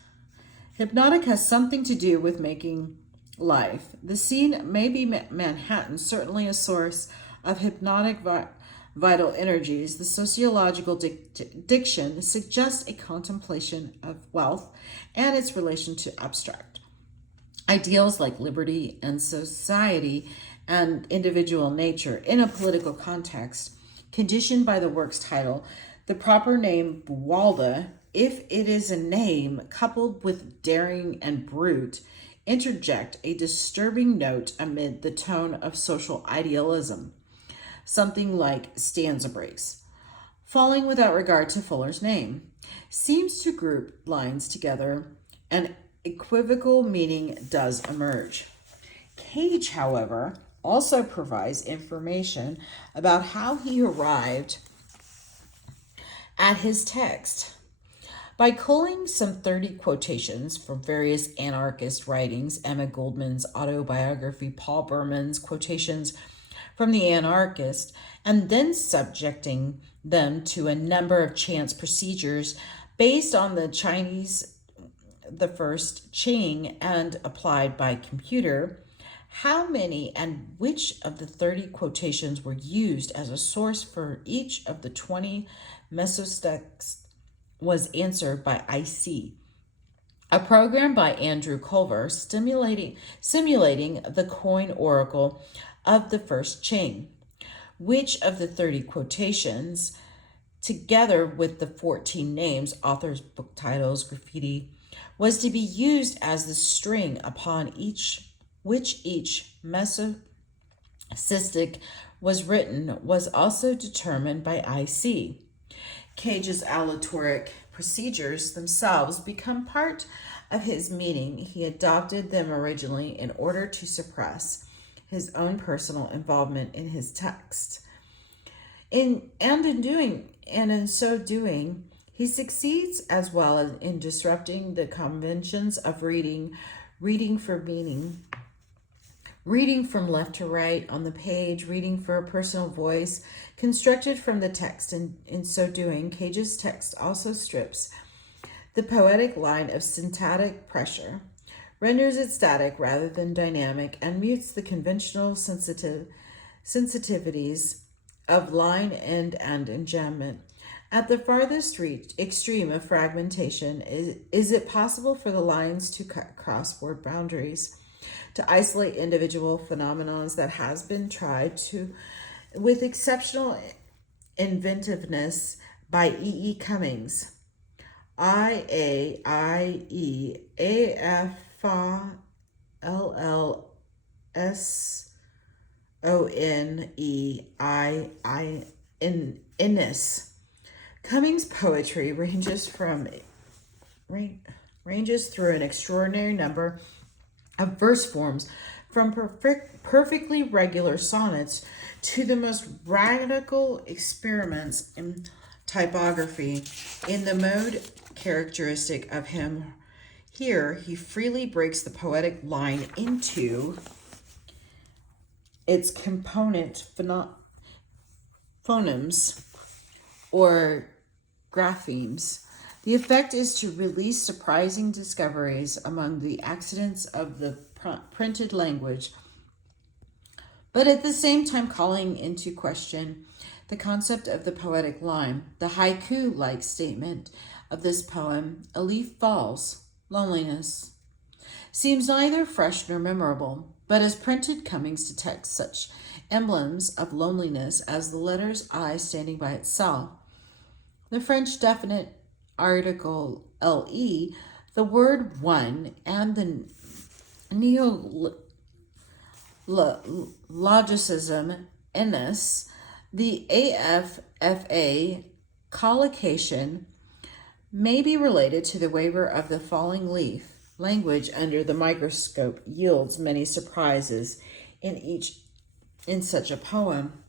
Hypnotic has something to do with making life. The scene may be Manhattan, certainly a source of hypnotic vital energies. The sociological diction suggests a contemplation of wealth and its relation to abstract ideals like liberty and society and individual nature in a political context, conditioned by the work's title. The proper name Buwalda, if it is a name coupled with daring and brute, interject a disturbing note amid the tone of social idealism, something like stanza breaks. Falling without regard to Fuller's name, seems to group lines together, an equivocal meaning does emerge. Cage, however, also provides information about how he arrived at his text. By culling some 30 quotations from various anarchist writings, Emma Goldman's autobiography, Paul Berman's quotations from the anarchist, and then subjecting them to a number of chance procedures based on the Chinese, the first Qing, and applied by computer, how many and which of the 30 quotations were used as a source for each of the 20 mesotexts was answered by IC, a program by Andrew Culver simulating the coin oracle of the first Qing. Which of the 30 quotations, together with the 14 names, authors, book titles, graffiti, was to be used as the string upon which each mesocystic was written was also determined by IC. Cage's aleatoric procedures themselves become part of his meaning. He adopted them originally in order to suppress his own personal involvement in his text. In so doing, he succeeds as well as in disrupting the conventions of reading for meaning, reading from left to right on the page, reading for a personal voice constructed from the text. And in so doing, Cage's text also strips the poetic line of syntactic pressure, renders it static rather than dynamic, and mutes the conventional sensitivities of line, end, and enjambment. At the farthest extreme of fragmentation, is it possible for the lines to cut cross-word boundaries, to isolate individual phenomena that has been tried to, with exceptional inventiveness by E. Cummings. Innis. Cummings' poetry ranges through an extraordinary number of verse forms, from perfectly regular sonnets to the most radical experiments in typography. In the mode characteristic of him, Here, he freely breaks the poetic line into its component phonemes or graphemes. The effect is to release surprising discoveries among the accidents of the printed language, but at the same time calling into question the concept of the poetic line. The haiku-like statement of this poem, "A leaf falls, loneliness," seems neither fresh nor memorable, but as printed comings detect such emblems of loneliness as the letters I standing by itself, the French definite article le, the word one, and the neologism ennis, the AFFA collocation may be related to the waver of the falling leaf. Language under the microscope yields many surprises in such a poem.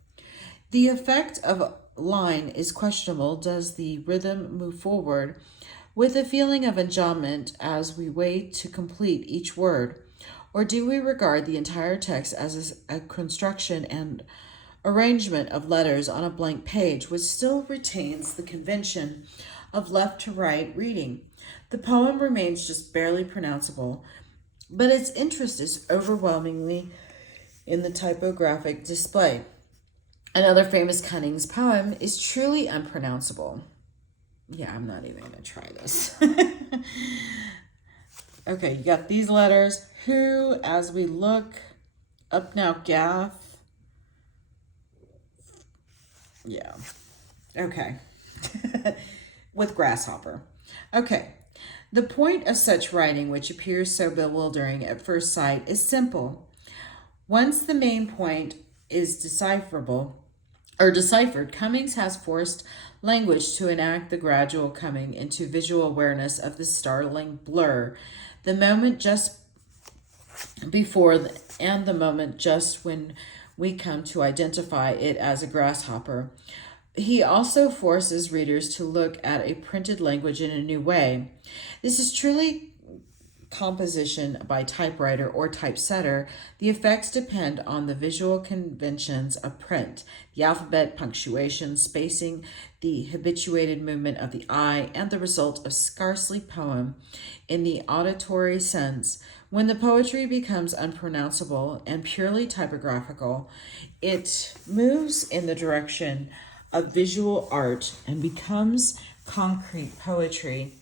The effect of line is questionable. Does the rhythm move forward with a feeling of enjambment as we wait to complete each word? Or do we regard the entire text as a construction and arrangement of letters on a blank page, which still retains the convention of left to right reading? The poem remains just barely pronounceable, but its interest is overwhelmingly in the typographic display. Another famous Cunning's poem is truly unpronounceable. Yeah, I'm not even going to try this. Okay, you got these letters. Who, as we look up now, Gath. Yeah. Okay. With grasshopper. Okay. The point of such writing, which appears so bewildering at first sight, is simple. Once the main point is deciphered, Cummings has forced language to enact the gradual coming into visual awareness of the startling blur, the moment just before and the moment just when we come to identify it as a grasshopper. He also forces readers to look at a printed language in a new way. This is truly composition by typewriter or typesetter. The effects depend on the visual conventions of print, the alphabet, punctuation, spacing, the habituated movement of the eye, and the result of scarcely poem in the auditory sense. When the poetry becomes unpronounceable and purely typographical, it moves in the direction of visual art and becomes concrete poetry.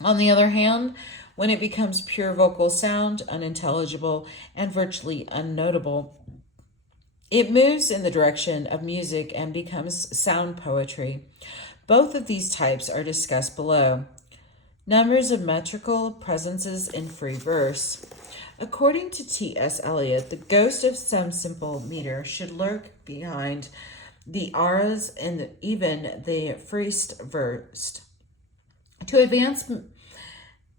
On the other hand, when it becomes pure vocal sound, unintelligible, and virtually unnotable, it moves in the direction of music and becomes sound poetry. Both of these types are discussed below. Numbers of metrical presences in free verse. According to T.S. Eliot, the ghost of some simple meter should lurk behind the auras and even the freest verse. To advance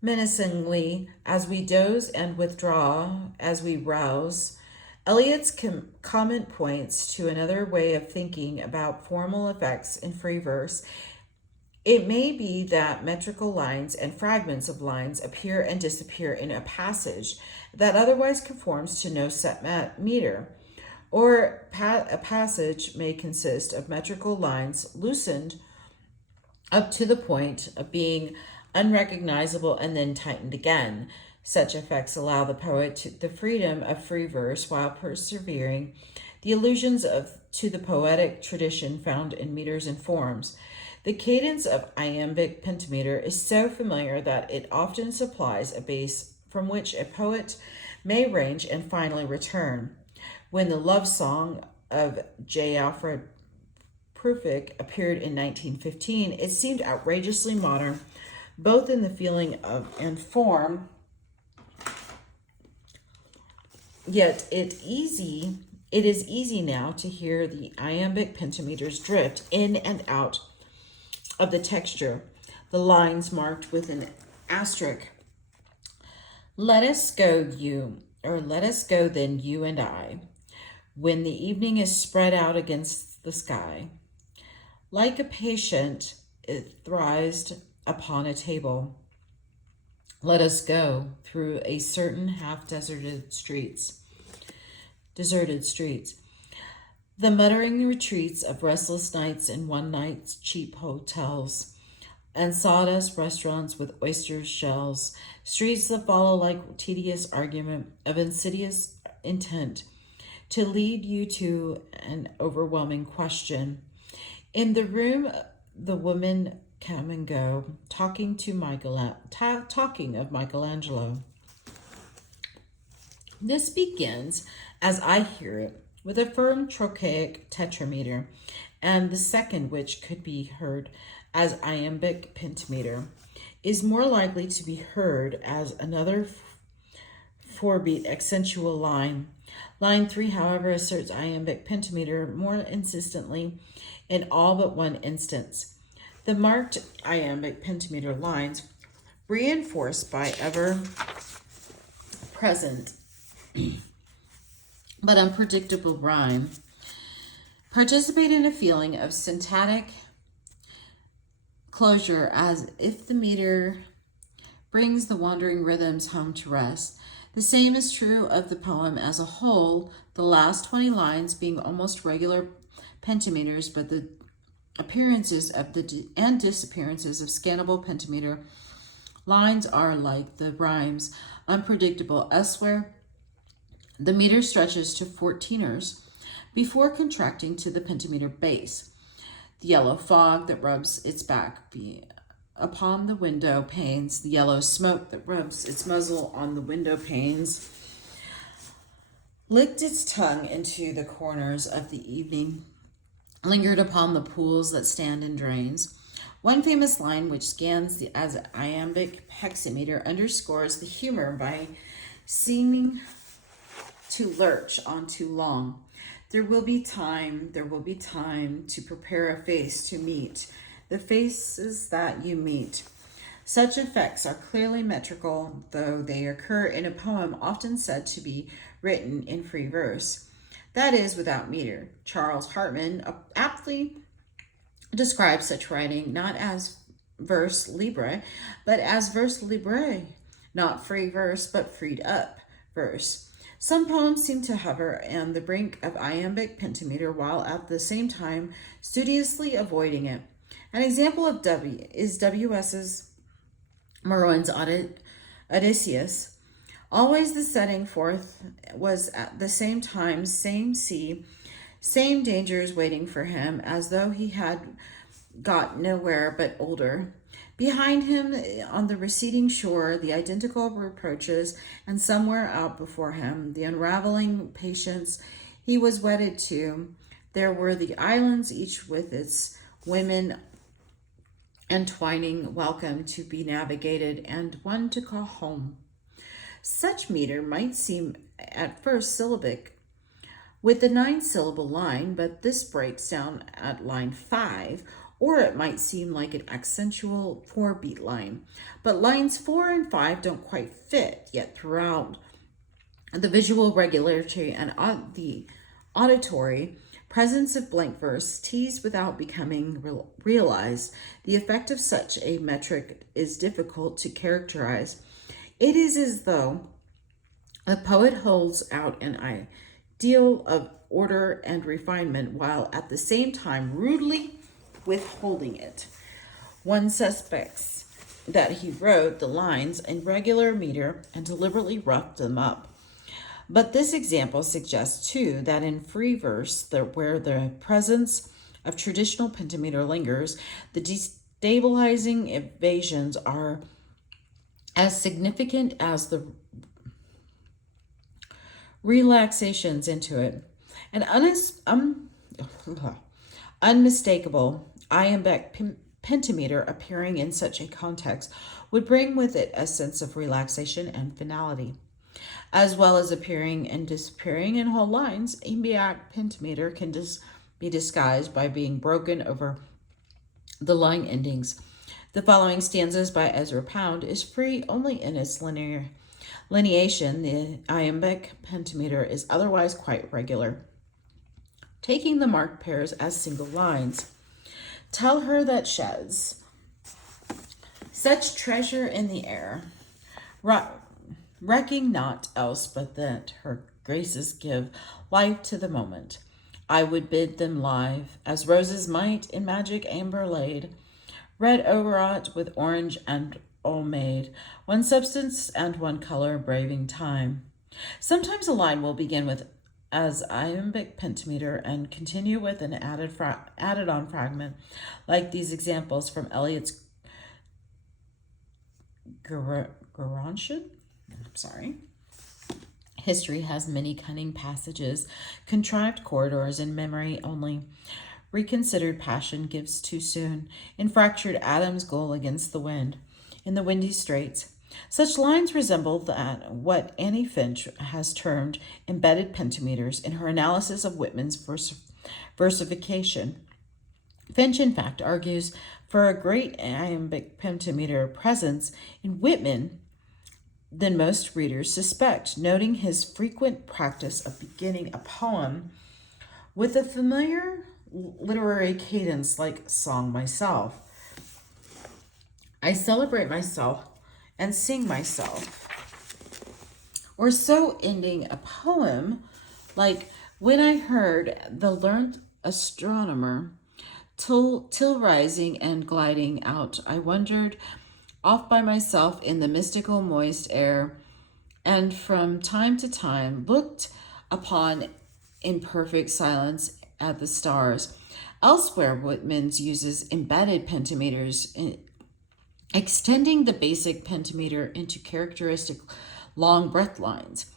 menacingly as we doze and withdraw as we rouse, Eliot's comment points to another way of thinking about formal effects in free verse. It may be that metrical lines and fragments of lines appear and disappear in a passage that otherwise conforms to no set meter, or a passage may consist of metrical lines loosened up to the point of being unrecognizable and then tightened again. Such effects allow the poet the freedom of free verse while persevering the allusions to the poetic tradition found in meters and forms. The cadence of iambic pentameter is so familiar that it often supplies a base from which a poet may range and finally return. When the love song of J. Alfred Prufrock appeared in 1915, it seemed outrageously modern, both in the feeling of and form. Yet it is easy now to hear the iambic pentameters drift in and out of the texture, the lines marked with an asterisk. Let us go then, you and I, when the evening is spread out against the sky. Like a patient, it thrives upon a table. Let us go through a certain half-deserted streets. Deserted streets. The muttering retreats of restless nights in one-night cheap hotels and sawdust restaurants with oyster shells, streets that follow like tedious argument of insidious intent to lead you to an overwhelming question. In the room, the women come and go, talking of Michelangelo. This begins, as I hear it, with a firm trochaic tetrameter, and the second, which could be heard as iambic pentameter, is more likely to be heard as another four-beat accentual line. Line 3, however, asserts iambic pentameter more insistently in all but one instance. The marked iambic pentameter lines, reinforced by ever-present but unpredictable rhyme, participate in a feeling of syntactic closure as if the meter brings the wandering rhythms home to rest. The same is true of the poem as a whole, the last 20 lines being almost regular pentameters, but the appearances of and disappearances of scannable pentameter lines are, like the rhymes, unpredictable. Elsewhere, the meter stretches to 14ers before contracting to the pentameter base. The yellow fog that rubs its back upon the window panes, the yellow smoke that rubs its muzzle on the window panes, licked its tongue into the corners of the evening, lingered upon the pools that stand in drains. One famous line, which scans as iambic hexameter, underscores the humor by seeming to lurch on too long. There will be time to prepare a face to meet the faces that you meet. Such effects are clearly metrical, though they occur in a poem often said to be written in free verse. That is, without meter. Charles Hartman aptly describes such writing not as verse libre, but as verse libre, not free verse, but freed up verse. Some poems seem to hover on the brink of iambic pentameter while at the same time studiously avoiding it. An example of is W.S. Merwin's Odysseus. Always the setting forth was at the same time, same sea, same dangers waiting for him, as though he had got nowhere but older. Behind him, on the receding shore, the identical reproaches, and somewhere out before him, the unraveling patience he was wedded to. There were the islands, each with its women entwining, welcome to be navigated, and one to call home. Such meter might seem at first syllabic with the 9-syllable line, but this breaks down at line 5, or it might seem like an accentual 4-beat line. But lines 4 and 5 don't quite fit, yet throughout the visual regularity and the auditory presence of blank verse, teased without becoming realized, the effect of such a metric is difficult to characterize. It is as though the poet holds out an ideal of order and refinement while at the same time rudely withholding it. One suspects that he wrote the lines in regular meter and deliberately roughed them up. But this example suggests, too, that in free verse, where the presence of traditional pentameter lingers, the destabilizing evasions are as significant as the relaxations into it. An unmistakable iambic pentameter appearing in such a context would bring with it a sense of relaxation and finality. As well as appearing and disappearing in whole lines, iambic pentameter can be disguised by being broken over the line endings. The following stanzas by Ezra Pound is free only in its lineation. The iambic pentameter is otherwise quite regular, taking the marked pairs as single lines. Tell her that sheds such treasure in the air, Ri- Recking not else but that her graces give life to the moment. I would bid them live, as roses might in magic amber laid, red overwrought with orange and all made, one substance and one color braving time. Sometimes a line will begin with as iambic pentameter and continue with an added on fragment, like these examples from Eliot's Garantian. I'm sorry. History has many cunning passages, contrived corridors, and memory only. Reconsidered passion gives too soon, in fractured atoms goal against the wind, in the windy straits. Such lines resemble that what Annie Finch has termed embedded pentameters in her analysis of Whitman's versification. Finch, in fact, argues for a great iambic pentameter presence in Whitman than most readers suspect, noting his frequent practice of beginning a poem with a familiar literary cadence like Song Myself. I celebrate myself and sing myself. Or so ending a poem like when I heard the learned astronomer till rising and gliding out, I wondered off by myself in the mystical moist air, and from time to time looked upon in perfect silence at the stars. Elsewhere, Whitman uses embedded pentameters, extending the basic pentameter into characteristic long breath lines.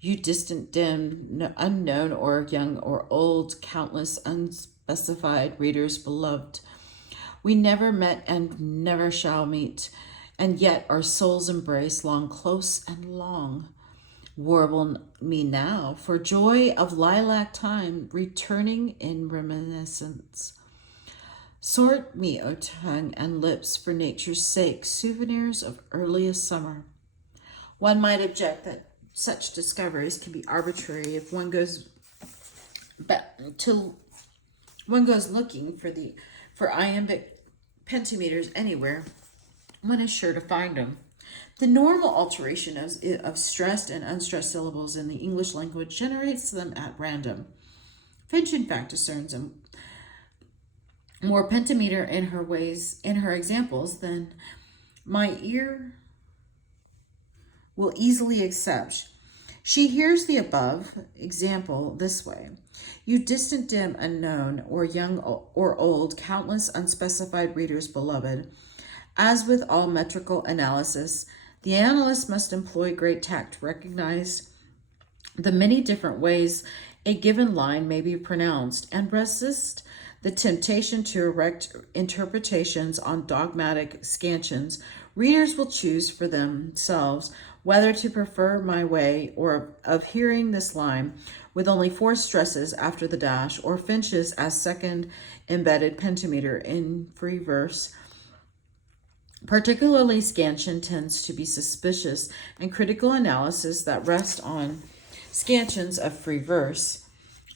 You distant, dim, unknown, or young or old, countless unspecified readers beloved. We never met and never shall meet, and yet our souls embrace long, close, and long. Warble me now for joy of lilac time returning in reminiscence. Sort me, O tongue and lips, for nature's sake, souvenirs of earliest summer. One might object that such discoveries can be arbitrary if one goes looking for iambic pentameters anywhere. One is sure to find them. The normal alteration of stressed and unstressed syllables in the English language generates them at random. Finch, in fact, discerns a more pentameter in her examples than my ear will easily accept. She hears the above example this way: you distant, dim, unknown, or young or old, countless unspecified readers beloved. As with all metrical analysis, the analyst must employ great tact to recognize the many different ways a given line may be pronounced and resist the temptation to erect interpretations on dogmatic scansions. Readers will choose for themselves whether to prefer my way or of hearing this line with only 4 stresses after the dash, or Finch's as second embedded pentameter in free verse. Particularly, scansion tends to be suspicious, and critical analysis that rest on scansions of free verse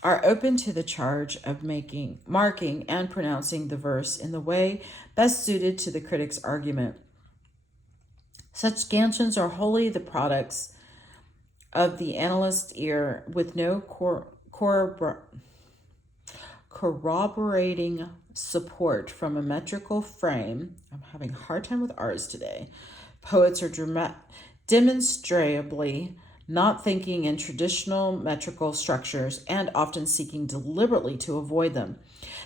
are open to the charge of marking and pronouncing the verse in the way best suited to the critic's argument. Such scansions are wholly the products of the analyst's ear, with no corroborating support from a metrical frame. I'm having a hard time with R's today. Poets are demonstrably not thinking in traditional metrical structures and often seeking deliberately to avoid them.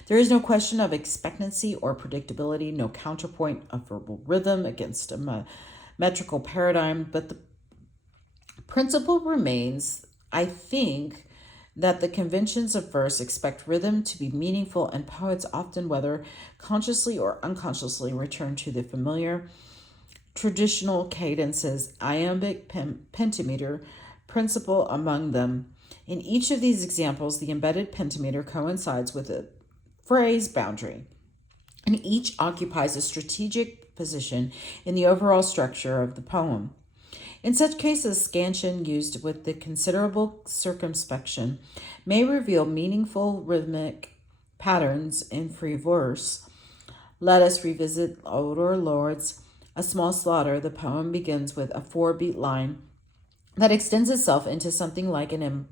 There is no question of expectancy or predictability, no counterpoint of verbal rhythm against a metrical paradigm, but the principle remains, I think, that the conventions of verse expect rhythm to be meaningful, and poets often, whether consciously or unconsciously, return to the familiar traditional cadences, iambic pentameter principle among them. In each of these examples, the embedded pentameter coincides with a phrase boundary, and each occupies a strategic position in the overall structure of the poem. In such cases, scansion used with the considerable circumspection may reveal meaningful rhythmic patterns in free verse. Let us revisit older lords A small slaughter, the poem begins with a 4-beat line that extends itself into something like an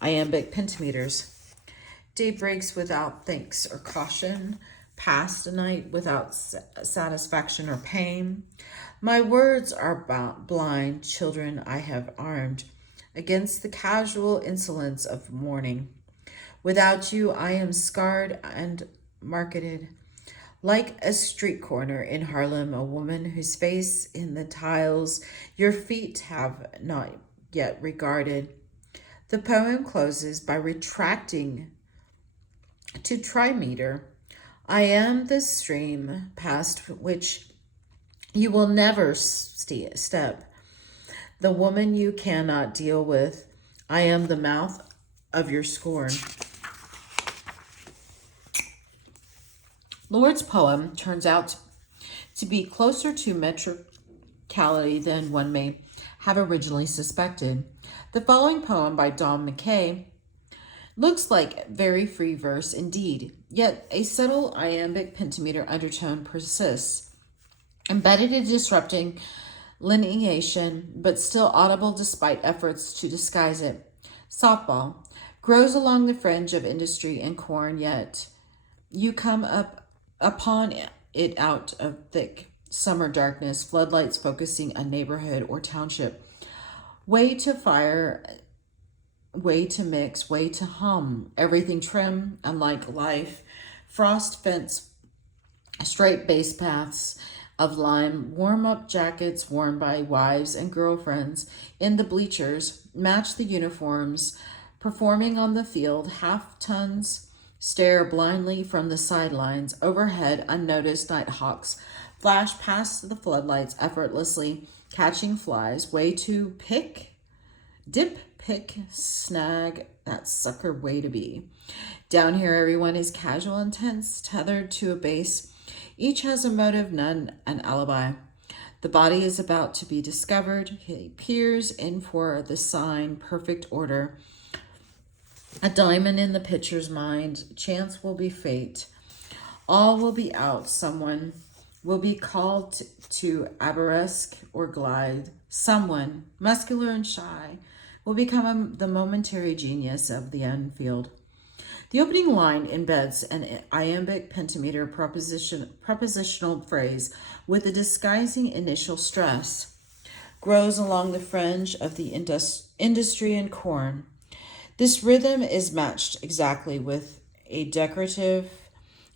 iambic pentameters. Day breaks without thanks or caution, past a night without satisfaction or pain. My words are blind, children I have armed against the casual insolence of morning. Without you, I am scarred and marketed. Like a street corner in Harlem, a woman whose face in the tiles your feet have not yet regarded. The poem closes by retracting to trimeter. I am the stream past which you will never step. The woman you cannot deal with. I am the mouth of your scorn. Lord's poem turns out to be closer to metricality than one may have originally suspected. The following poem by Don McKay looks like very free verse indeed, yet a subtle iambic pentameter undertone persists, embedded in disrupting lineation, but still audible despite efforts to disguise it. Softball grows along the fringe of industry and corn, yet you come up upon it out of thick summer darkness, floodlights focusing a neighborhood or township. Way to fire, way to mix, way to hum, everything trim, unlike life. Frost fence, straight base paths of lime, warm-up jackets worn by wives and girlfriends in the bleachers match the uniforms performing on the field. Half-tons stare blindly from the sidelines. Overhead, unnoticed nighthawks flash past the floodlights, effortlessly catching flies. Way to dip, pick, snag, that sucker way to be. Down here, everyone is casual and tense, tethered to a base. Each has a motive, none an alibi. The body is about to be discovered. He peers in for the sign, perfect order. A diamond in the pitcher's mind. Chance will be fate. All will be out. Someone will be called to arabesque or glide. Someone, muscular and shy, will become the momentary genius of the infield. The opening line embeds an iambic pentameter prepositional phrase with a disguising initial stress. Grows along the fringe of the industry and corn. This rhythm is matched exactly with a decorative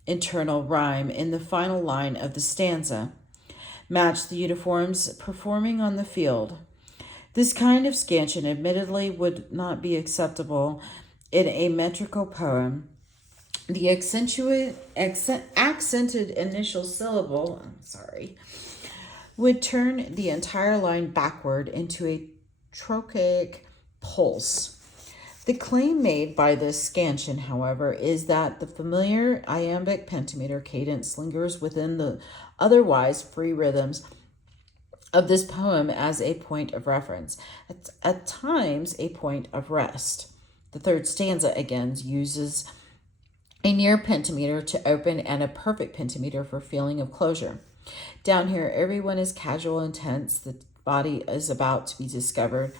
internal rhyme in the final line of the stanza. Match the uniforms performing on the field. This kind of scansion admittedly would not be acceptable in a metrical poem. The accented initial syllable, would turn the entire line backward into a trochaic pulse. The claim made by this scansion, however, is that the familiar iambic pentameter cadence lingers within the otherwise free rhythms of this poem as a point of reference, at times a point of rest. The third stanza again uses a near pentameter to open and a perfect pentameter for feeling of closure. Down here, everyone is casual and tense. The body is about to be discovered.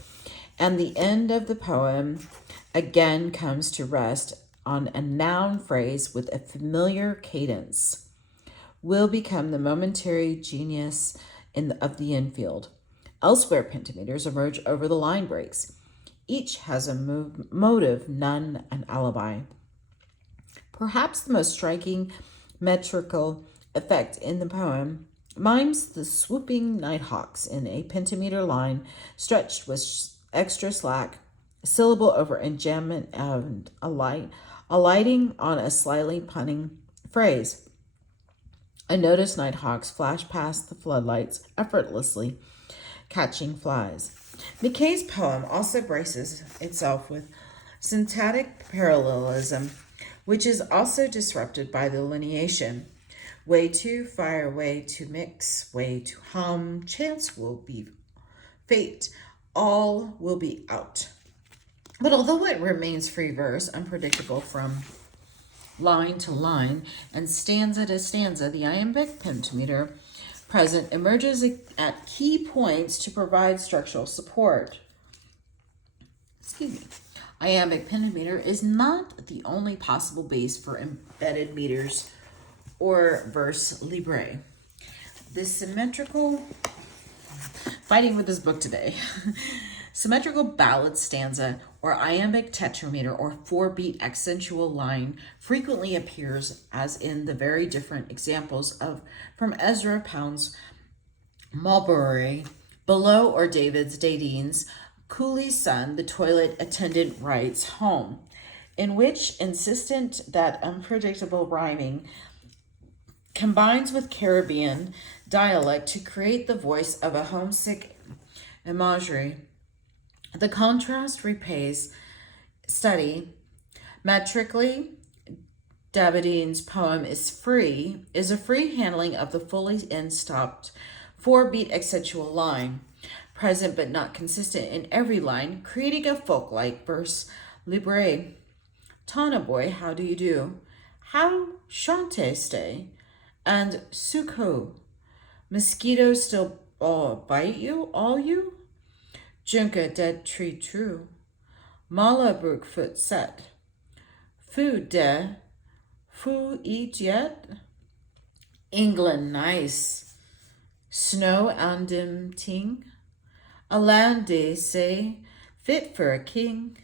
And the end of the poem again comes to rest on a noun phrase with a familiar cadence. Will become the momentary genius of the infield. Elsewhere, pentameters emerge over the line breaks. Each has a motive, none an alibi. Perhaps the most striking metrical effect in the poem mimes the swooping nighthawks in a pentameter line stretched with extra slack, syllable over enjambment and alighting on a slyly punning phrase. Unnoticed nighthawks flash past the floodlights, effortlessly catching flies. McKay's poem also braces itself with syntactic parallelism, which is also disrupted by the lineation. Way to fire, way to mix, way to hum, chance will be fate, all will be out. But although it remains free verse, unpredictable from line to line and stanza to stanza, the iambic pentameter Present emerges at key points to provide structural support. Excuse me. Iambic pentameter is not the only possible base for embedded meters or verse libre. The symmetrical, fighting with this book today, symmetrical ballad stanza or iambic tetrameter or 4-beat accentual line frequently appears as in the very different examples of from Ezra Pound's Mulberry, Below or David's Dadine's Cooley's Son, the toilet attendant writes home, in which insistent that unpredictable rhyming combines with Caribbean dialect to create the voice of a homesick imagery. The contrast repays study. Metrically, Davidine's poem is a free handling of the fully in-stopped 4-beat accentual line, present but not consistent in every line, creating a folk-like verse libre. Tana boy, how do you do? How chante stay? And suko, mosquitoes still bite you, all you? Junka dead tree true. Mala brookfoot set. Food de, foo eat yet? England nice. Snow on dim ting. A land they say, fit for a king.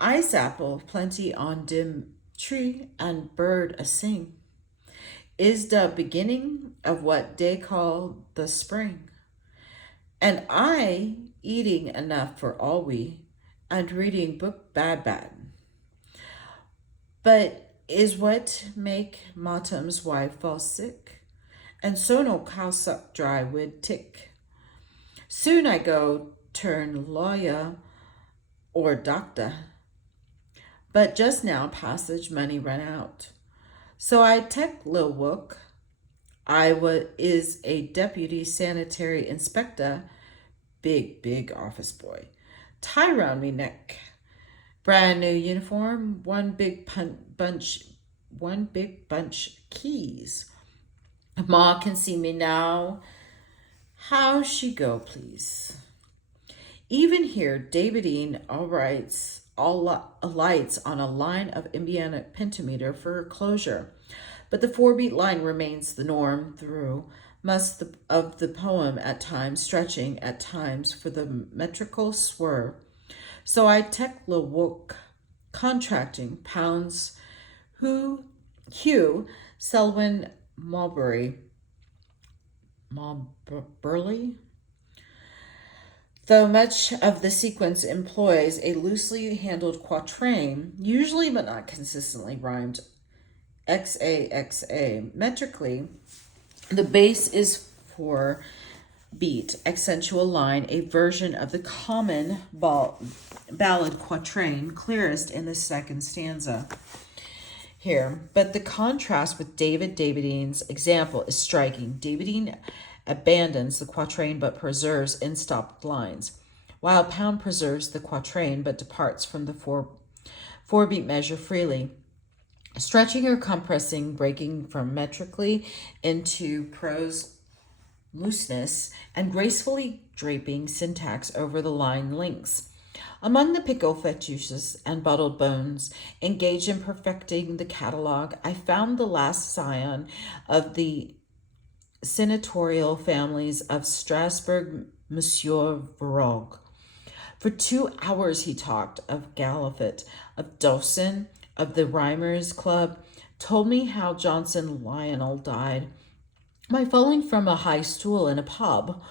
Ice apple plenty on dim tree, and bird a sing. Is the beginning of what they call the spring. And I eating enough for all we, and reading book bad. But is what make Matam's wife fall sick, and so no cow suck dry would tick. Soon I go turn lawyer or doctor, but just now passage money run out. So I tek lil wook. Is a deputy sanitary inspector, big office boy. Tie round me neck. Brand new uniform, one big bunch keys. Ma can see me now. How she go, please? Even here, Davidine alights on a line of iambic pentameter for closure, but the 4-beat line remains the norm through most of the poem, at times stretching, at times for the metrical swerve. So I tekla woke, contracting pounds, Hugh, Selwyn Mulberry, though much of the sequence employs a loosely handled quatrain, usually but not consistently rhymed XA. Metrically, the base is 4-beat accentual line, a version of the common ballad quatrain, clearest in the second stanza here. But the contrast with Davidine's example is striking. Davidine abandons the quatrain but preserves in-stopped lines, while Pound preserves the quatrain but departs from the 4-beat measure freely, stretching or compressing, breaking from metrically into prose looseness, and gracefully draping syntax over the line links. Among the pickle fetuses and bottled bones engaged in perfecting the catalog, I found the last scion of the senatorial families of Strasbourg, Monsieur Verrogue. For 2 hours he talked of Galliffet, of Dawson, of the Rhymers Club, told me how Johnson Lionel died by falling from a high stool in a pub,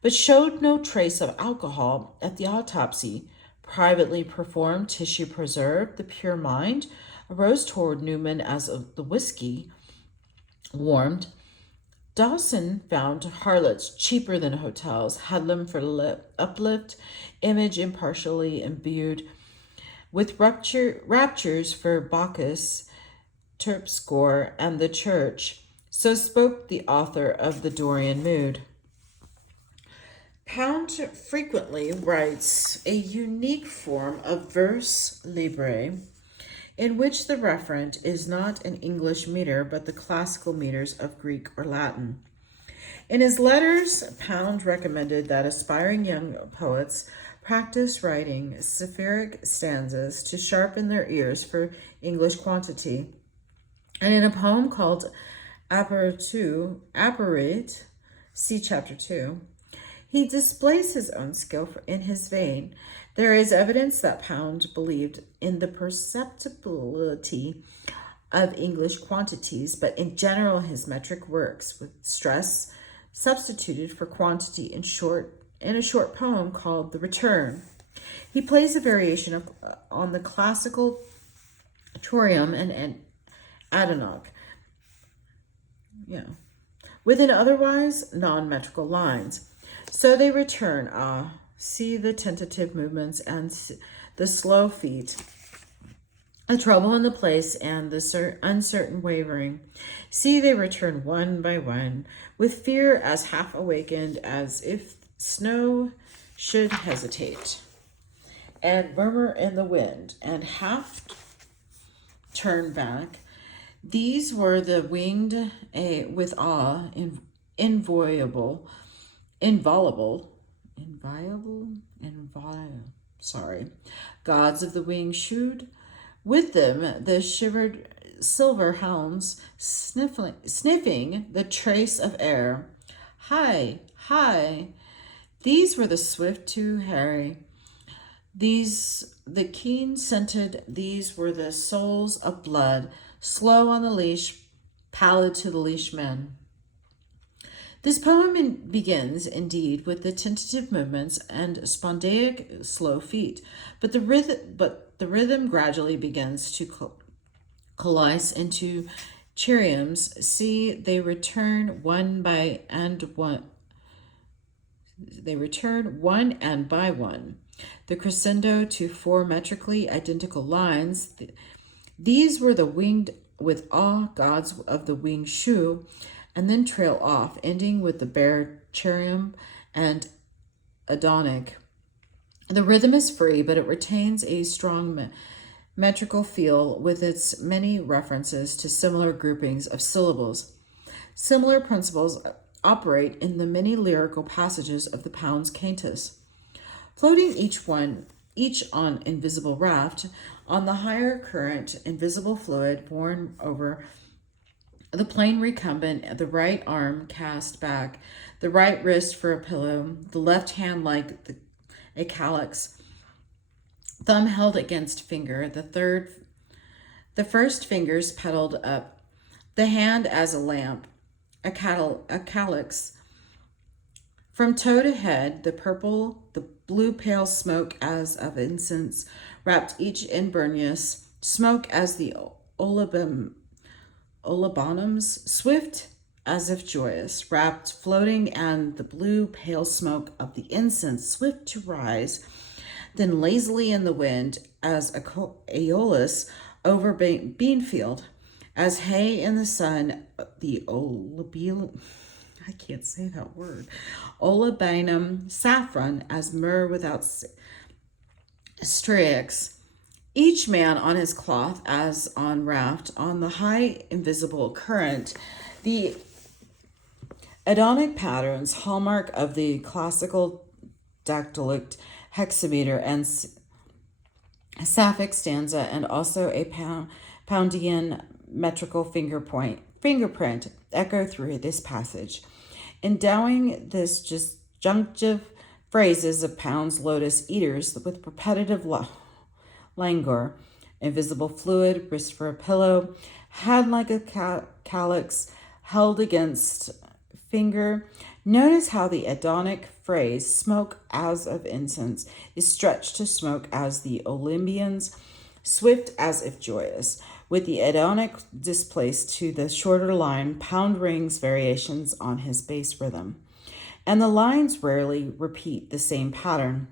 but showed no trace of alcohol at the autopsy. Privately performed, tissue preserved, the pure mind arose toward Newman as the whiskey warmed. Dawson found harlots cheaper than hotels, had them for uplift, image impartially imbued, with raptures for Bacchus, Terpscore, and the church. So spoke the author of the Dorian Mood. Pound frequently writes a unique form of verse libre, in which the referent is not an English meter but the classical meters of Greek or Latin. In his letters, Pound recommended that aspiring young poets practice writing seraphic stanzas to sharpen their ears for English quantity. And in a poem called Apparate, see chapter 2, he displays his own skill in his vein. There is evidence that Pound believed in the perceptibility of English quantities, but in general his metric works with stress substituted for quantity in a short poem called The Return. He plays a variation on the classical Torium and Adonok, within otherwise non-metrical lines. So they return, see the tentative movements and the slow feet, the trouble in the place and the uncertain wavering. See they return one by one, with fear as half awakened as if snow should hesitate, and murmur in the wind, and half turn back. These were the winged with awe, inviolable, gods of the wing shewed. With them the shivered silver hounds, sniffing the trace of air. High, high, these were the swift to harry. These the keen-scented, these were the souls of blood, slow on the leash, pallid to the leash men. This poem begins, indeed, with the tentative movements and spondaic slow feet, but the rhythm gradually begins to coalesce into triums. See, they return one and by one. The crescendo to 4 metrically identical lines. These were the winged with awe gods of the winged shoe, and then trail off, ending with the bare trium and Adonic. The rhythm is free, but it retains a strong metrical feel with its many references to similar groupings of syllables. Similar principles operate in the many lyrical passages of the Pound's cantus. Floating each on invisible raft, on the higher current, invisible fluid borne over the plain recumbent, the right arm cast back, the right wrist for a pillow, the left hand like a calyx, thumb held against finger, the first fingers pedaled up, the hand as a lamp, a calyx. From toe to head, the blue pale smoke as of incense, wrapped each in burnous, smoke as the olibanums, swift as if joyous, wrapped, floating, and the blue pale smoke of the incense, swift to rise, then lazily in the wind, as Aeolus over Beanfield, as hay in the sun, the I can't say that word. Olibanum saffron as myrrh without striax. Each man on his cloth as on raft, on the high invisible current. The Adonic patterns, hallmark of the classical dactylic hexameter and sapphic stanza, and also a Poundian metrical fingerprint echo through this passage, endowing this disjunctive phrases of Pound's lotus eaters with repetitive languor. Invisible fluid, wrist for a pillow, hand like a calyx held against finger. Notice how the Adonic phrase, smoke as of incense, is stretched to smoke as the Olympians, swift as if joyous. With the Adonic displaced to the shorter line, Pound rings variations on his bass rhythm. And the lines rarely repeat the same pattern.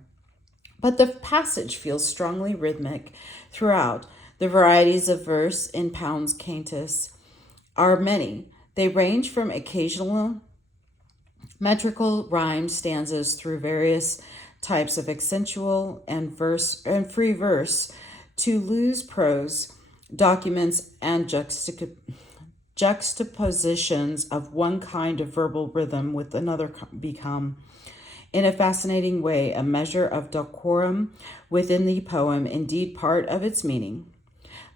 But the passage feels strongly rhythmic throughout. The varieties of verse in Pound's cantus are many. They range from occasional metrical rhyme stanzas through various types of accentual and free verse to loose prose documents and juxtapositions of one kind of verbal rhythm with another become, in a fascinating way, a measure of decorum within the poem, indeed part of its meaning.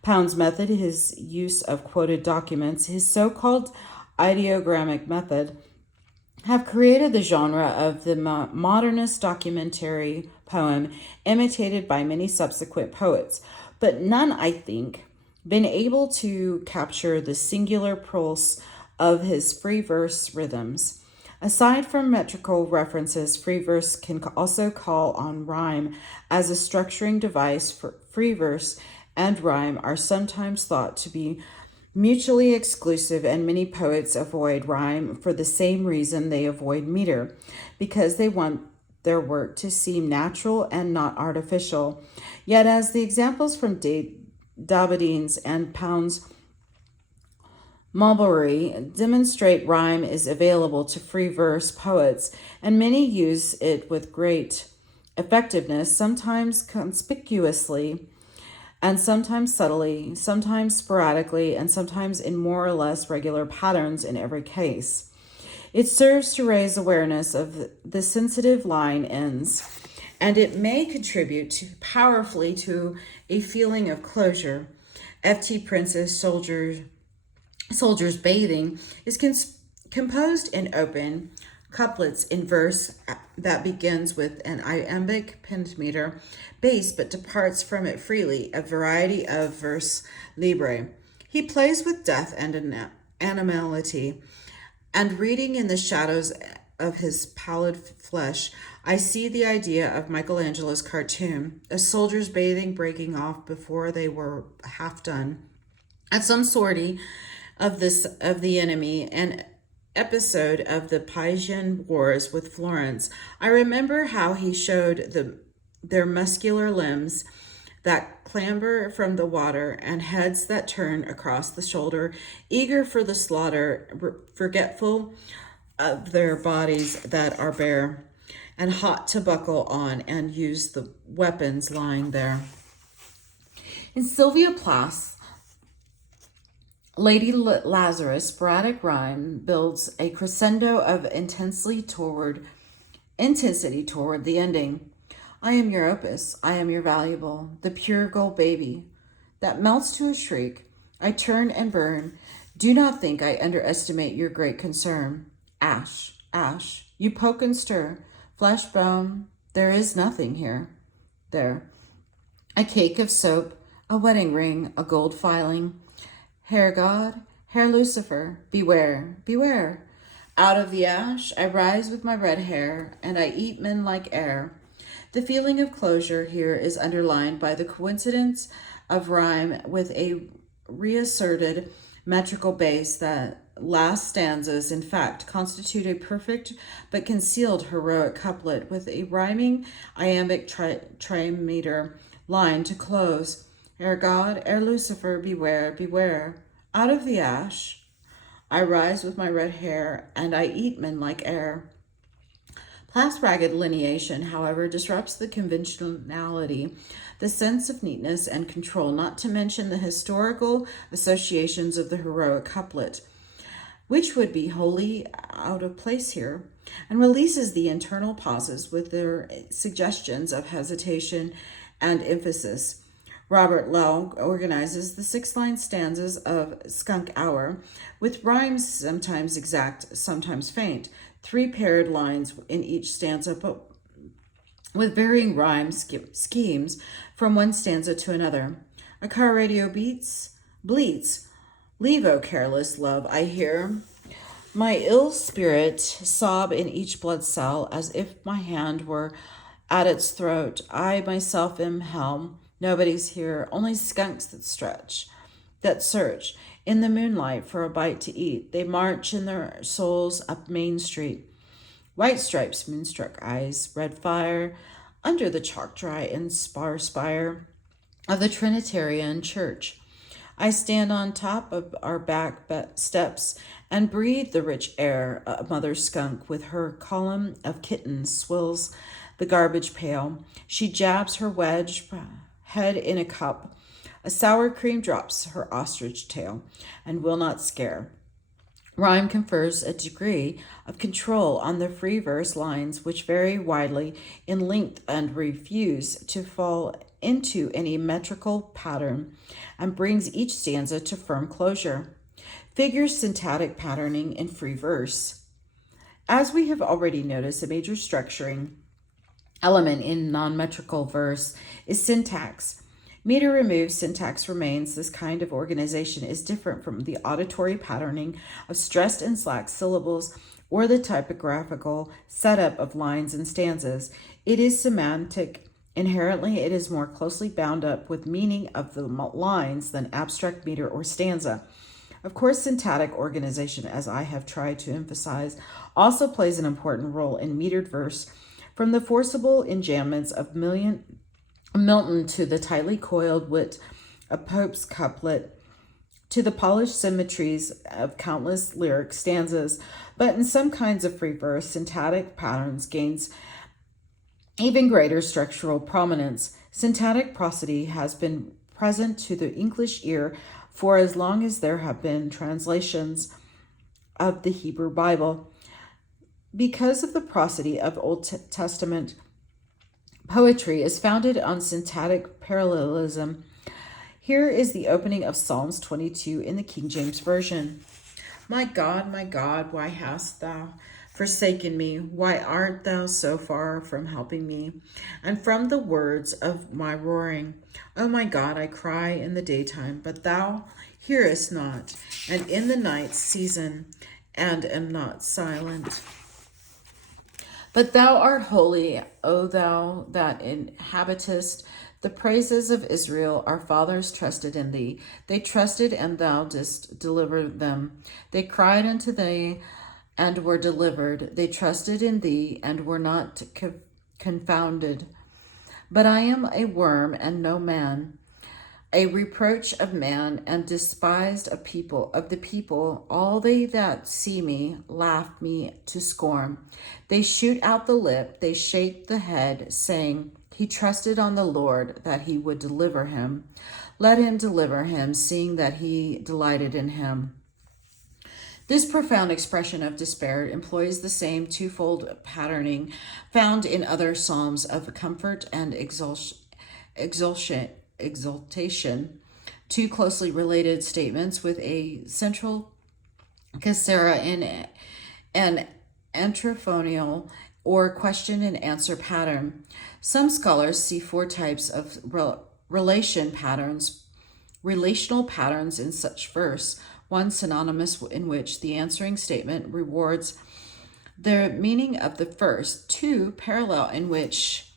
Pound's method, his use of quoted documents, his so-called ideogrammic method, have created the genre of the modernist documentary poem imitated by many subsequent poets, but none, I think, been able to capture the singular pulse of his free verse rhythms. Aside from metrical references, free verse can also call on rhyme as a structuring device. For free verse and rhyme are sometimes thought to be mutually exclusive, and many poets avoid rhyme for the same reason they avoid meter, because they want their work to seem natural and not artificial. Yet, as the examples from Dabadine's and Pound's Mulberry demonstrate, rhyme is available to free verse poets, and many use it with great effectiveness, sometimes conspicuously, and sometimes subtly, sometimes sporadically, and sometimes in more or less regular patterns in every case. It serves to raise awareness of the sensitive line ends, and it may contribute powerfully to a feeling of closure. F.T. Prince's Soldiers Bathing is composed in open couplets in verse that begins with an iambic pentameter base but departs from it freely, a variety of verse libre. He plays with death and animality, and reading in the shadows of his pallid flesh, I see the idea of Michelangelo's cartoon, a soldier's bathing breaking off before they were half done. At some sortie of the enemy, an episode of the Pisan Wars with Florence, I remember how he showed their muscular limbs that clamber from the water and heads that turn across the shoulder, eager for the slaughter, forgetful of their bodies that are bare, and hot to buckle on and use the weapons lying there. In Sylvia Plath's Lady Lazarus, sporadic rhyme builds a crescendo of intensity toward the ending. I am your opus, I am your valuable, the pure gold baby that melts to a shriek. I turn and burn. Do not think I underestimate your great concern. Ash, ash, you poke and stir, flesh, bone, there is nothing here. There. A cake of soap, a wedding ring, a gold filing. Hair God, hair Lucifer, beware, beware. Out of the ash I rise with my red hair, and I eat men like air. The feeling of closure here is underlined by the coincidence of rhyme with a reasserted metrical base. That last stanzas, in fact, constitute a perfect but concealed heroic couplet with a rhyming iambic trimeter line to close. Ere God, ere Lucifer, beware, beware. Out of the ash I rise with my red hair, and I eat men like air. Plath's ragged lineation, however, disrupts the conventionality, the sense of neatness and control, not to mention the historical associations of the heroic couplet, which would be wholly out of place here, and releases the internal pauses with their suggestions of hesitation and emphasis. Robert Lowe organizes the 6-line stanzas of Skunk Hour with rhymes sometimes exact, sometimes faint, 3 paired lines in each stanza, but with varying rhyme schemes from one stanza to another. A car radio bleats, leave, oh careless love, I hear my ill spirit sob in each blood cell as if my hand were at its throat. I myself am helm. Nobody's here, only skunks that search in the moonlight for a bite to eat. They march in their souls up Main Street. White stripes, moonstruck eyes, red fire under the chalk dry and spire of the Trinitarian Church. I stand on top of our back steps and breathe the rich air. A mother skunk with her column of kittens swills the garbage pail. She jabs her wedged head in a cup A sour cream drops her ostrich tail and will not scare. Rhyme confers a degree of control on the free verse lines, which vary widely in length and refuse to fall into any metrical pattern, and brings each stanza to firm closure. Figures syntactic patterning in free verse. As we have already noticed, a major structuring element in non-metrical verse is syntax. Meter removes, syntax remains. This kind of organization is different from the auditory patterning of stressed and slack syllables or the typographical setup of lines and stanzas. It is semantic. Inherently, it is more closely bound up with meaning of the lines than abstract meter or stanza. Of course, syntactic organization, as I have tried to emphasize, also plays an important role in metered verse, from the forcible enjambments of Milton to the tightly coiled wit of Pope's couplet, to the polished symmetries of countless lyric stanzas. But in some kinds of free verse, syntactic patterns gains even greater structural prominence. Syntactic prosody has been present to the English ear for as long as there have been translations of the Hebrew Bible. Because of the prosody of Old Testament poetry is founded on syntactic parallelism. Here is the opening of Psalms 22 in the King James Version. My God, why hast thou forsaken me? Why art thou so far from helping me, and from the words of my roaring? O my God, I cry in the daytime, but thou hearest not, and in the night season, and am not silent. But thou art holy, O thou that inhabitest the praises of Israel. Our fathers trusted in thee. They trusted, and thou didst deliver them. They cried unto thee, and were delivered. They trusted in thee, and were not confounded. But I am a worm, and no man, a reproach of man, and despised of the people. All they that see me laugh me to scorn. They shoot out the lip, they shake the head, saying, He trusted on the Lord that he would deliver him. Let him deliver him, seeing that he delighted in him. This profound expression of despair employs the same twofold patterning found in other psalms of comfort and exultation, two closely related statements with a central caesura in an antiphonal or question and answer pattern. Some scholars see four types of relational patterns in such verse. One, synonymous, in which the answering statement rewards the meaning of the first. Two, parallel, in which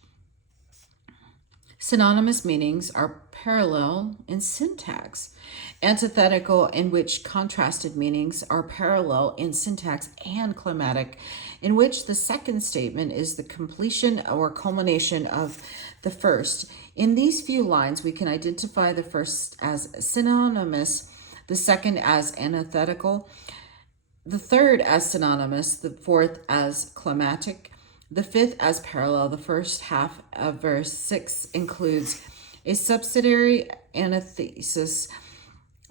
synonymous meanings are parallel in syntax. Antithetical, in which contrasted meanings are parallel in syntax, and climatic, in which the second statement is the completion or culmination of the first. In these few lines, we can identify the first as synonymous, the second as antithetical, the third as synonymous, the fourth as climatic, the fifth as parallel. The first half of verse 6 includes a subsidiary antithesis,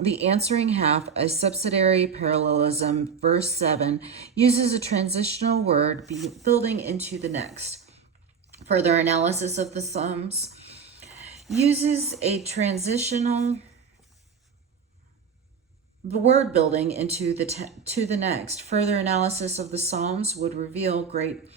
the answering half a subsidiary parallelism. Verse 7 uses a transitional word building into the next. Further analysis of the Psalms uses a transitional word building into to the next. Further analysis of the Psalms would reveal great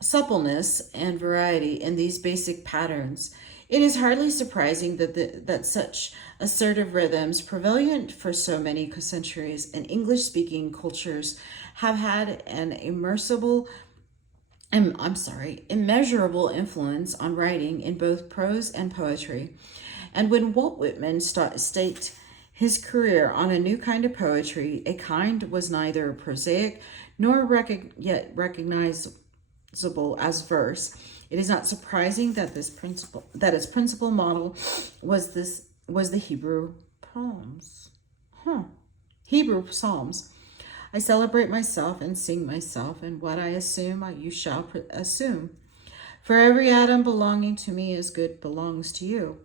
suppleness and variety in these basic patterns. It is hardly surprising that such assertive rhythms, prevalent for so many centuries in English-speaking cultures, have had an immeasurable influence on writing in both prose and poetry. And when Walt Whitman staked his career on a new kind of poetry, a kind was neither prosaic nor yet recognizable as verse, it is not surprising that its principal model was the Hebrew Psalms. Hebrew Psalms. I celebrate myself and sing myself, and what I assume you shall assume. For every atom belonging to me is good belongs to you.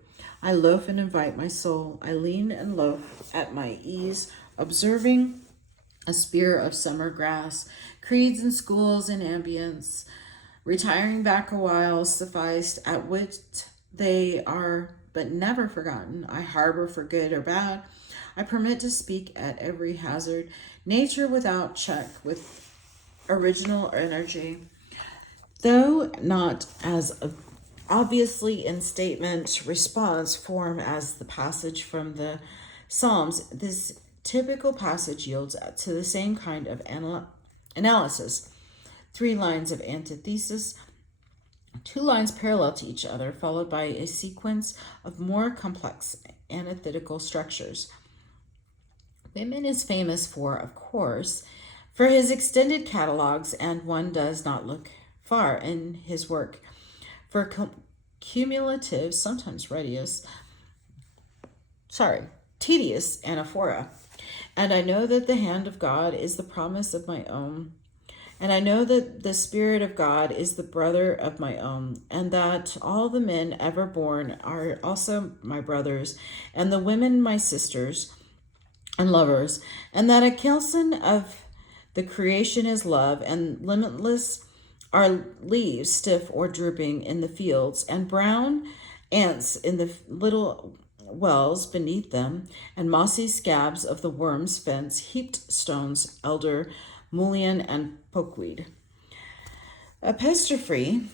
I loaf and invite my soul. I lean and loaf at my ease, observing a spear of summer grass, creeds and schools and ambience, retiring back a while sufficed, at which they are but never forgotten. I harbor for good or bad. I permit to speak at every hazard. Nature without check, with original energy. Though not as obviously in statement response form as the passage from the Psalms, this typical passage yields to the same kind of analysis. 3 lines of antithesis, 2 lines parallel to each other, followed by a sequence of more complex antithetical structures. Whitman is famous for, of course, for his extended catalogs, and one does not look far in his work for cumulative, sometimes tedious anaphora. And I know that the hand of God is the promise of my own. And I know that the Spirit of God is the brother of my own, and that all the men ever born are also my brothers, and the women my sisters and lovers, and that a kelson of the creation is love, and limitless are leaves stiff or drooping in the fields, and brown ants in the little wells beneath them, and mossy scabs of the worm's fence, heaped stones, elder, mullein, and pokeweed. Epistrophe,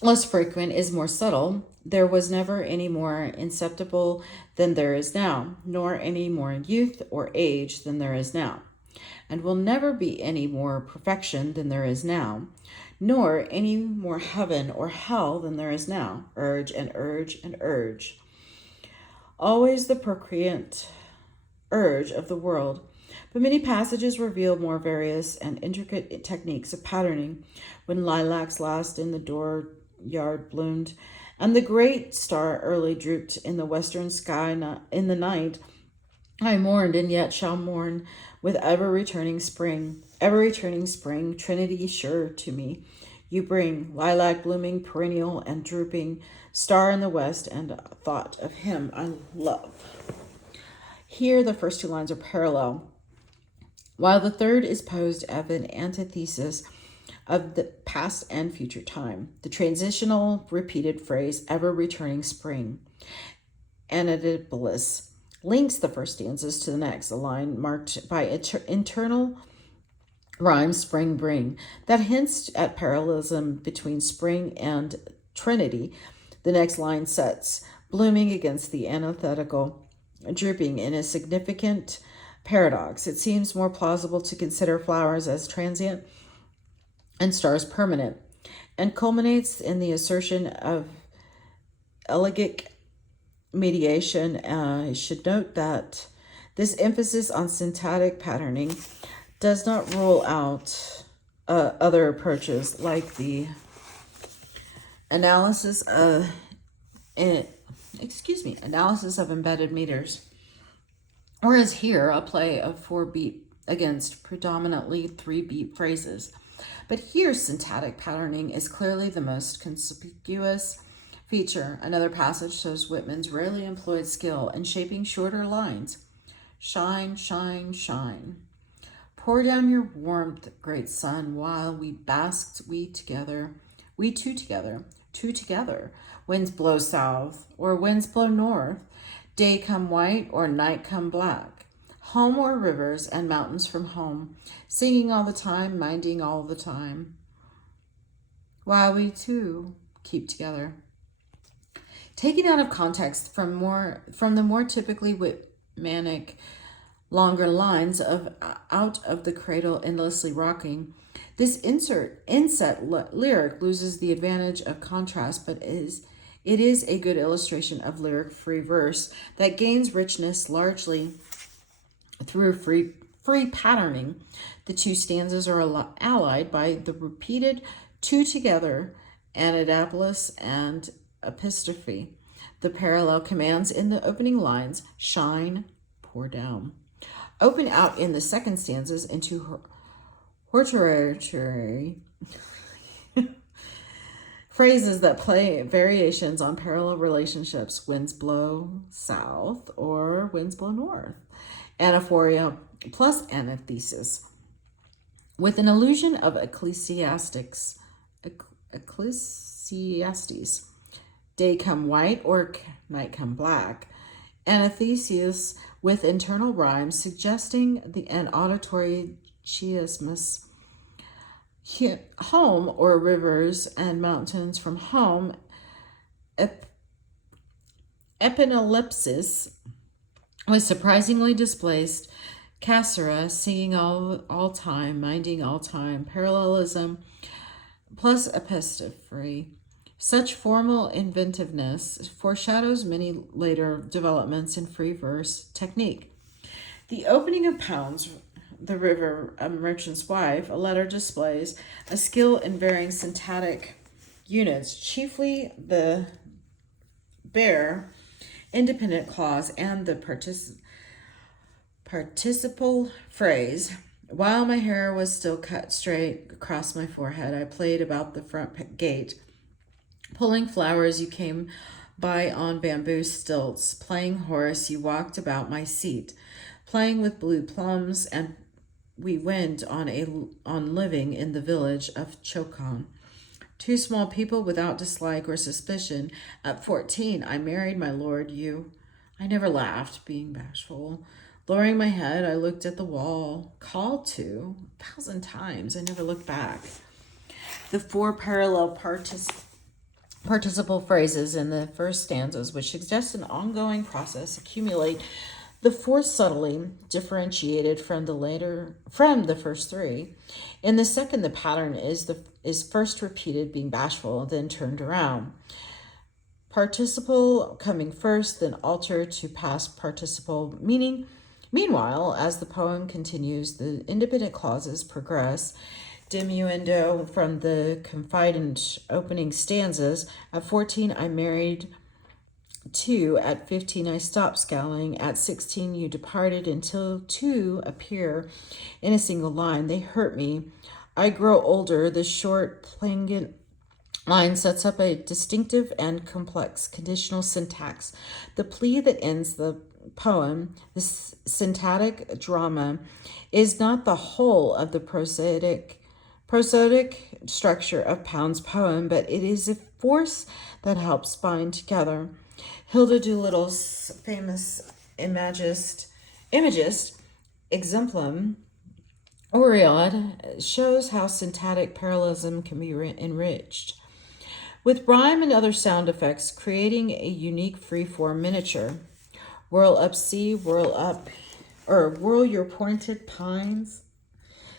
less frequent, is more subtle. There was never any more inceptible than there is now, nor any more youth or age than there is now, and will never be any more perfection than there is now, nor any more heaven or hell than there is now. Urge and urge and urge. Always the procreant urge of the world. But many passages reveal more various and intricate techniques of patterning. When lilacs last in the dooryard bloomed, and the great star early drooped in the western sky in the night, I mourned and yet shall mourn with ever-returning spring. Ever-returning spring, Trinity sure to me, you bring, lilac blooming, perennial and drooping, star in the west, and thought of him I love. Here the first 2 lines are parallel, while the third is posed as an antithesis of the past and future time. The transitional repeated phrase, ever-returning spring, antidipolis, links the first stanzas to the next, a line marked by internal rhyme, spring, bring, that hints at parallelism between spring and Trinity. The next line sets, blooming against the antithetical, drooping in a significant paradox. It seems more plausible to consider flowers as transient and stars permanent, and culminates in the assertion of elegiac mediation. I should note that this emphasis on syntactic patterning does not rule out other approaches like the analysis of embedded meters, whereas here a play of 4-beat against predominantly 3-beat phrases. But here syntactic patterning is clearly the most conspicuous feature. Another passage shows Whitman's rarely employed skill in shaping shorter lines. Shine, shine, shine. Pour down your warmth, great sun, while we basked, we two together. Winds blow south, or winds blow north, day come white, or night come black. Home or rivers and mountains from home, singing all the time, minding all the time, while we too keep together. Taken out of context from the more typically Whitmanic longer lines of out of the cradle endlessly rocking, this inset lyric loses the advantage of contrast, but it is a good illustration of lyric free verse that gains richness largely through free patterning. The 2 stanzas are allied by the repeated 2 together, antidipolis and epistrophe. The parallel commands in the opening lines, shine, pour down, open out in the second stanzas into hortatory phrases that play variations on parallel relationships, winds blow south or winds blow north, anaphoria plus antithesis, with an illusion of Ecclesiastes, day come white or night come black, antithesis with internal rhymes suggesting an auditory chiasmus, home or rivers and mountains from home, epinellipsis was surprisingly displaced, cassera seeing all time, minding all time, parallelism plus epistrophe. Such formal inventiveness foreshadows many later developments in free verse technique. The opening of Pounds, the River, a Merchant's Wife, a letter displays a skill in varying syntactic units, chiefly the bare independent clause and the participle phrase. While my hair was still cut straight across my forehead, I played about the front gate, pulling flowers you came by on bamboo stilts, playing horse you walked about my seat, playing with blue plums, and we went on living in the village of Chpt. Two small people without dislike or suspicion. At 14, I married my lord you. I never laughed, being bashful. Lowering my head, I looked at the wall, called to 1,000 times. I never looked back. The four parallel participle phrases in the first stanzas, which suggest an ongoing process, accumulate. The fourth subtly differentiated from the first three. In the second, the pattern is first repeated, being bashful, then turned around. Participle coming first, then altered to past participle, meaning. Meanwhile, as the poem continues, the independent clauses progress. Diminuendo from the confident opening stanzas. At 14, I married. 2, at 15, I stopped scowling. At 16, you departed, until 2 appear in a single line. They hurt me. I grow older. The short, plangent line sets up a distinctive and complex conditional syntax. The plea that ends the poem, the syntactic drama, is not the whole of the prosodic structure of Pound's poem, but it is a force that helps bind together. Hilda Doolittle's famous imagist exemplum, Oriod, shows how syntactic parallelism can be enriched with rhyme and other sound effects, creating a unique free-form miniature. Whirl up sea, whirl your pointed pines,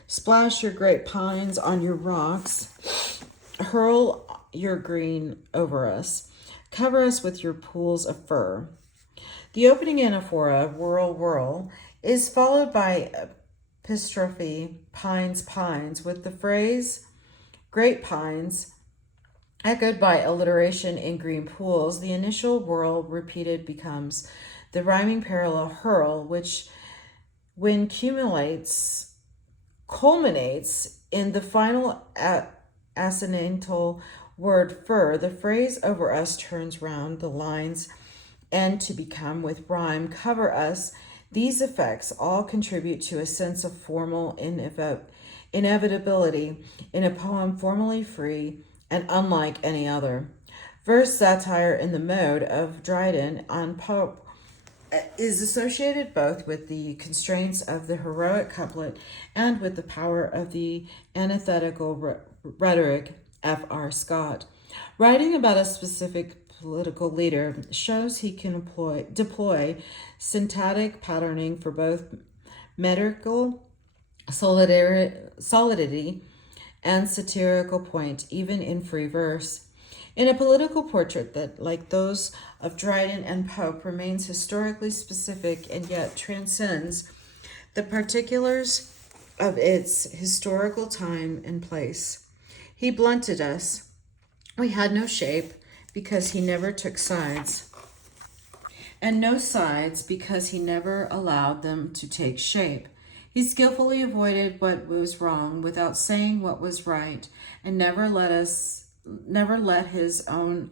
splash your great pines on your rocks, hurl your green over us. Cover us with your pools of fur. The opening anaphora, whirl, whirl, is followed by epistrophe, pines, pines, with the phrase, great pines, echoed by alliteration in green pools. The initial whirl repeated becomes the rhyming parallel hurl, which, when culminates in the final assonantal word fur. The phrase over us turns round the lines and to become with rhyme cover us. These effects all contribute to a sense of formal inevitability in a poem formally free and unlike any other. Verse satire in the mode of Dryden on Pope is associated both with the constraints of the heroic couplet and with the power of the antithetical rhetoric. F.R. Scott, writing about a specific political leader, shows he can deploy syntactic patterning for both metrical solidity and satirical point, even in free verse. In a political portrait that, like those of Dryden and Pope, remains historically specific and yet transcends the particulars of its historical time and place. He blunted us. We had no shape because he never took sides, and no sides because he never allowed them to take shape. He skillfully avoided what was wrong without saying what was right, and never let us never let his on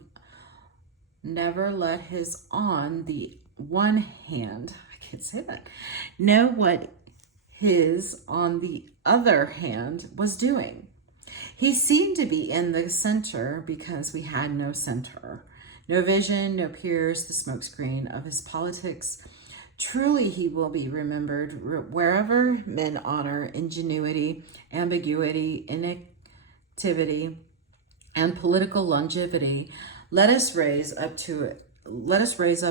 the one hand, I can't say that, know what his on the other hand was doing. He seemed to be in the center because we had no center, no vision, no peers, the smokescreen of his politics. Truly, he will be remembered wherever men honor ingenuity, ambiguity, inactivity, and political longevity. Let us raise up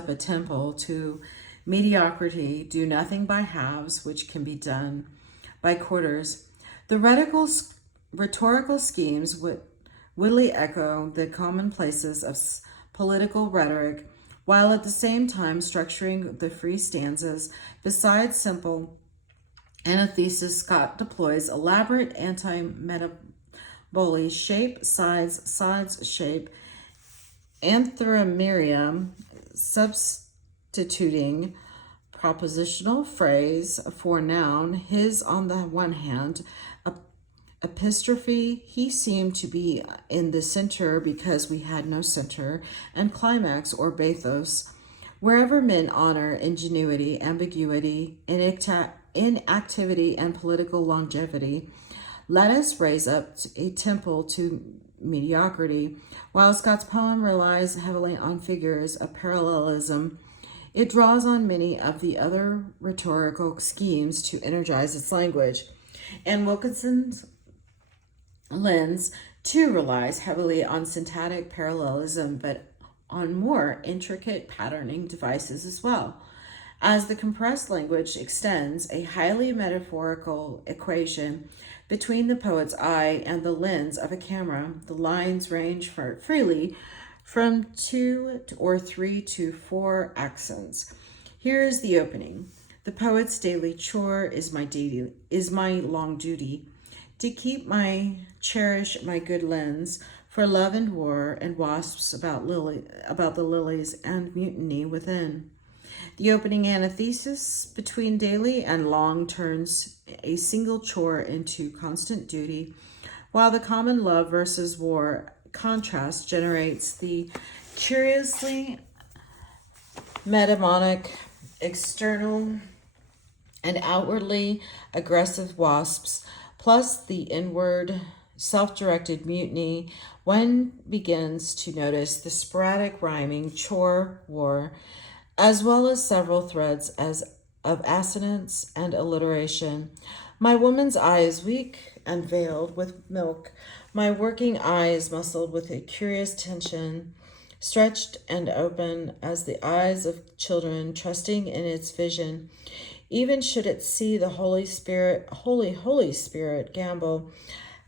a temple to mediocrity. Do nothing by halves, which can be done by quarters. The rhetorical schemes would wittily echo the commonplaces of political rhetoric, while at the same time structuring the free stanzas. Besides simple antithesis, Scott deploys elaborate anti-metaboly, shape, sides, shape, anthromerium, substituting propositional phrase for noun, his on the one hand, epistrophe, he seemed to be in the center because we had no center, and climax or bathos, wherever men honor ingenuity, ambiguity, inactivity, and political longevity. Let us raise up a temple to mediocrity. While Scott's poem relies heavily on figures of parallelism, it draws on many of the other rhetorical schemes to energize its language. And Wilkinson's lens too relies heavily on syntactic parallelism, but on more intricate patterning devices as well. As the compressed language extends a highly metaphorical equation between the poet's eye and the lens of a camera, the lines range freely from 2 or 3 to 4 accents. Here is the opening. The poet's daily chore is my long duty to cherish my good lens for love and war and wasps about the lilies and mutiny within. The opening antithesis between daily and long turns a single chore into constant duty, while the common love versus war contrast generates the curiously metamonic, external and outwardly aggressive wasps, plus the inward self-directed mutiny. One begins to notice the sporadic rhyming chore war, as well as several threads of assonance and alliteration. My woman's eye is weak and veiled with milk. My working eye is muscled with a curious tension, stretched and open as the eyes of children, trusting in its vision. Even should it see the Holy Spirit gambol,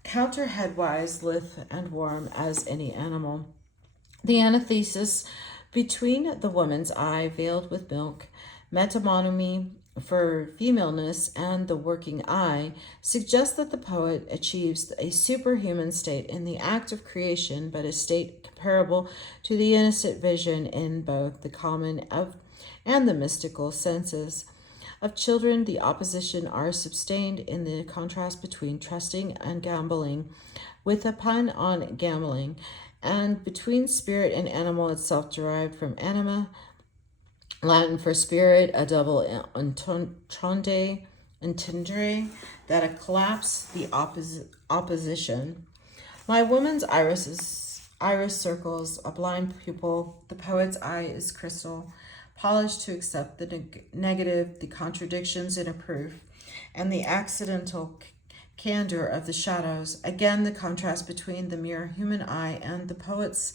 counter headwise, lithe and warm as any animal. The antithesis between the woman's eye veiled with milk, metonymity for femaleness, and the working eye suggests that the poet achieves a superhuman state in the act of creation, but a state comparable to the innocent vision in both the common and the mystical senses. Of children, the opposition are sustained in the contrast between trusting and gambling, with a pun on gambling, and between spirit and animal itself, derived from anima, Latin for spirit, a double entendre that collapse the opposition. My woman's iris circles a blind pupil. The poet's eye is crystal, polished to accept the negative, the contradictions in a proof, and the accidental candor of the shadows. Again, the contrast between the mere human eye and the poet's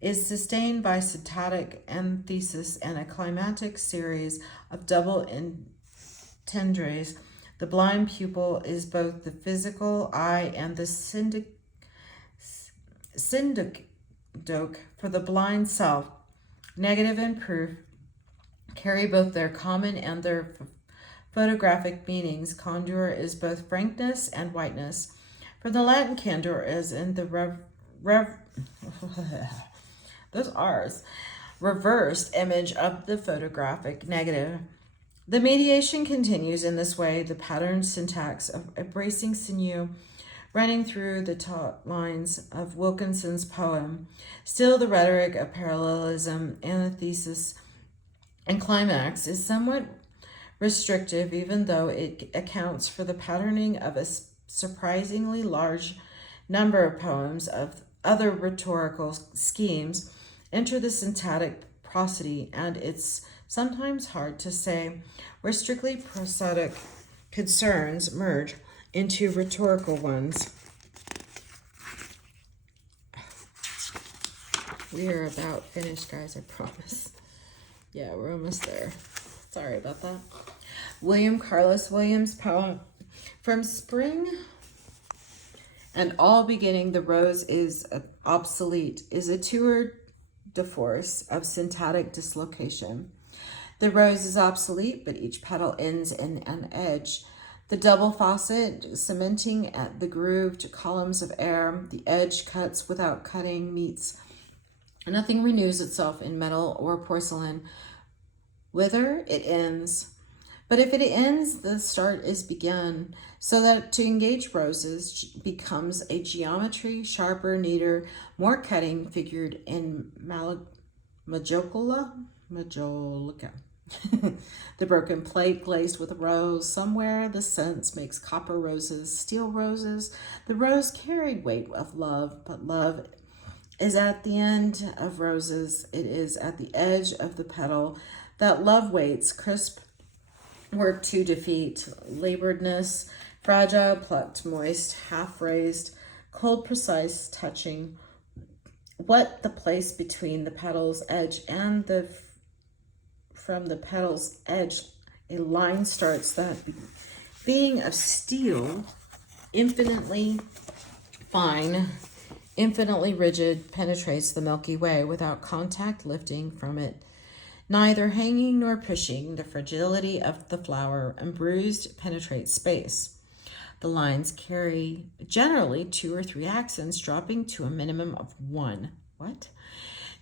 is sustained by syntactic antithesis and a climatic series of double entendres. The blind pupil is both the physical eye and the synecdoche for the blind self. Negative and proof carry both their common and their photographic meanings. Candor is both frankness and whiteness. For the Latin candor is in the those R's, reversed image of the photographic negative. The mediation continues in this way, the patterned syntax of a bracing sinew running through the top lines of Wilkinson's poem. Still, the rhetoric of parallelism, antithesis, and climax is somewhat restrictive, even though it accounts for the patterning of a surprisingly large number of poems of other rhetorical schemes enter the syntactic prosody, and it's sometimes hard to say where strictly prosodic concerns merge into rhetorical ones. We are about finished, guys, I promise. Yeah, we're almost there. Sorry about that. William Carlos Williams' poem, From Spring and All Beginning, the Rose is Obsolete, is a tour de force of syntactic dislocation. The rose is obsolete, but each petal ends in an edge. The double faucet, cementing at the grooved columns of air, the edge cuts without cutting, meets. Nothing renews itself in metal or porcelain. Whither it ends. But if it ends, the start is begun, so that to engage roses becomes a geometry, sharper, neater, more cutting, figured in majolica. The broken plate glazed with rose. Somewhere the sense makes copper roses, steel roses. The rose carried weight of love, but love is at the end of roses. It is at the edge of the petal that love waits, crisp work to defeat, laboredness, fragile, plucked, moist, half raised, cold, precise, touching. What the place between the petal's edge and from the petal's edge, a line starts that, being of steel, infinitely fine, infinitely rigid, penetrates the Milky Way without contact lifting from it, neither hanging nor pushing. The fragility of the flower, unbruised, penetrates space. The lines carry generally 2 or 3 accents, dropping to a minimum of 1. What?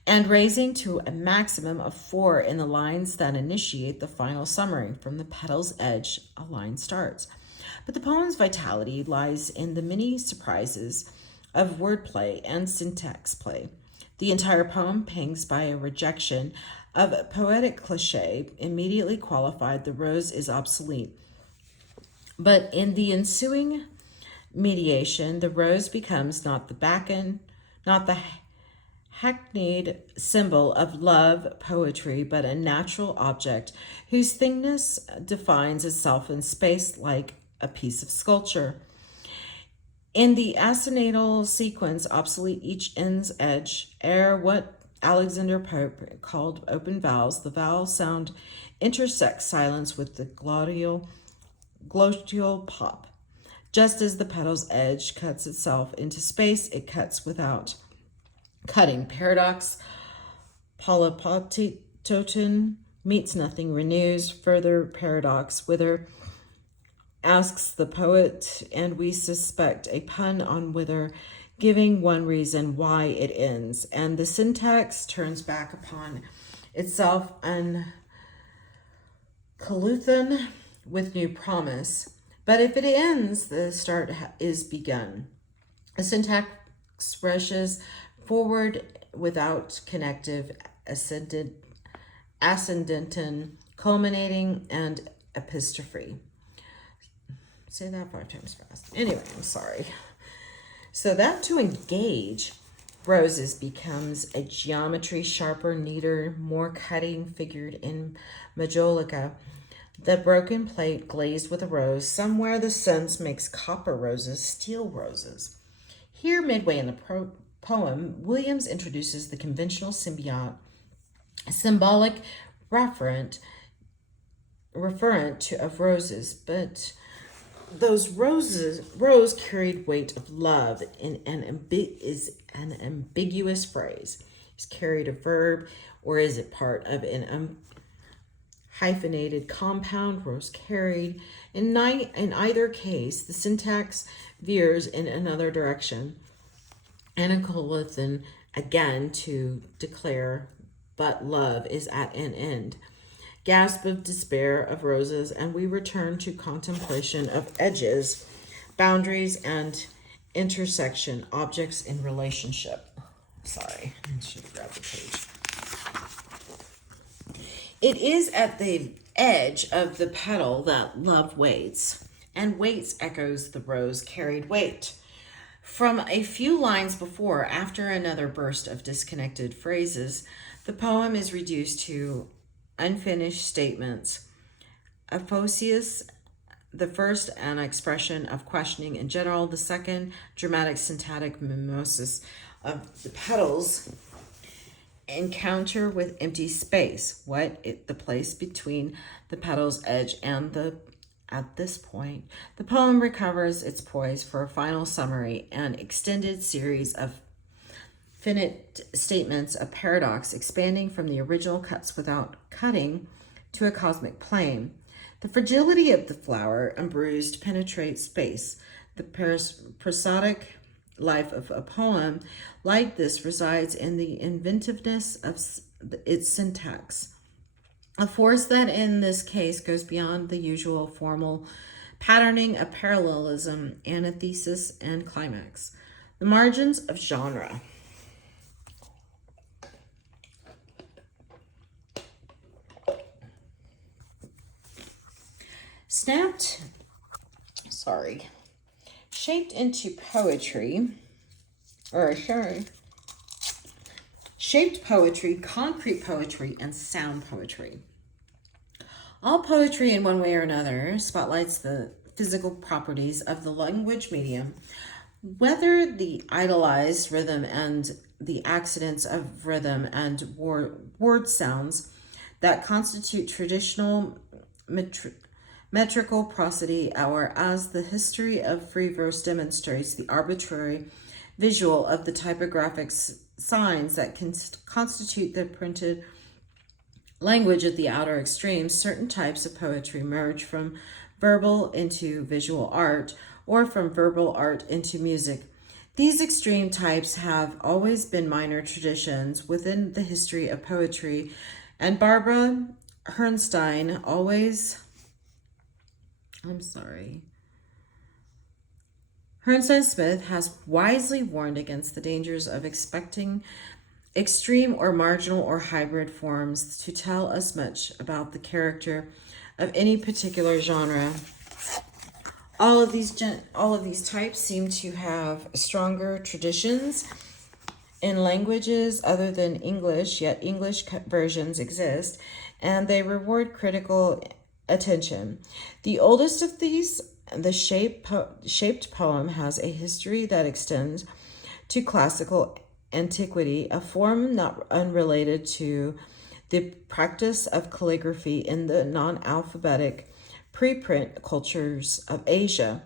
And raising to a maximum of 4 in the lines that initiate the final summary. From the petal's edge, a line starts. But the poem's vitality lies in the many surprises of wordplay and syntax play. The entire poem, pangs by a rejection of a poetic cliche, immediately qualified the rose is obsolete. But in the ensuing mediation, the rose becomes not the hackneyed symbol of love poetry, but a natural object whose thingness defines itself in space like a piece of sculpture. In the assonantal sequence, obsolete each end's edge, ere what Alexander Pope called open vowels, the vowel sound intersects silence with the glottal pop. Just as the petal's edge cuts itself into space, it cuts without cutting. Paradox, polypototon, meets nothing, renews. Further paradox, whither, asks the poet, and we suspect a pun on whither, giving one reason why it ends. And the syntax turns back upon itself uncouthly with new promise. But if it ends, the start is begun. The syntax rushes forward without connective ascendanton, culminating, and epistrophe. Say that 5 times fast. Anyway, I'm sorry. So that to engage roses becomes a geometry, sharper, neater, more cutting, figured in majolica. The broken plate glazed with a rose. Somewhere the sense makes copper roses, steel roses. Here, midway in the poem, Williams introduces the conventional symbolic referent of roses, but those rose carried weight of love is an ambiguous phrase. Is carried a verb, or is it part of an hyphenated compound? Rose carried. In either case, the syntax veers in another direction. Anacoluthon again to declare, but love is at an end. Gasp of despair of roses, and we return to contemplation of edges, boundaries, and intersection, objects in relationship. Sorry, I should grab the page. It is at the edge of the petal that love waits, and waits echoes the rose carried weight. From a few lines before, after another burst of disconnected phrases, the poem is reduced to unfinished statements. Aphosius, the first, an expression of questioning in general, the second, dramatic syntactic mimesis of the petals, encounter with empty space. The place between the petal's edge and the at this point, the poem recovers its poise for a final summary, an extended series of finite statements, a paradox expanding from the original cuts without cutting to a cosmic plane. The fragility of the flower, unbruised, penetrates space. The prosodic life of a poem like this resides in the inventiveness of its syntax, a force that in this case goes beyond the usual formal patterning of parallelism, antithesis, and climax. The margins of genre. Shaped into poetry, shaped poetry, concrete poetry, and sound poetry. All poetry, in one way or another, spotlights the physical properties of the language medium, whether the idealized rhythm and the accidents of rhythm and word sounds that constitute traditional metrical prosody, or as the history of free verse demonstrates, the arbitrary visual of the typographic signs that can constitute the printed language at the outer extremes. Certain types of poetry merge from verbal into visual art, or from verbal art into music. These extreme types have always been minor traditions within the history of poetry, and Barbara Herrnstein Smith has wisely warned against the dangers of expecting extreme or marginal or hybrid forms to tell us much about the character of any particular genre. All of these types seem to have stronger traditions in languages other than English, yet English versions exist, and they reward critical attention. The oldest of these, the shaped poem, has a history that extends to classical antiquity, a form not unrelated to the practice of calligraphy in the non-alphabetic preprint cultures of Asia.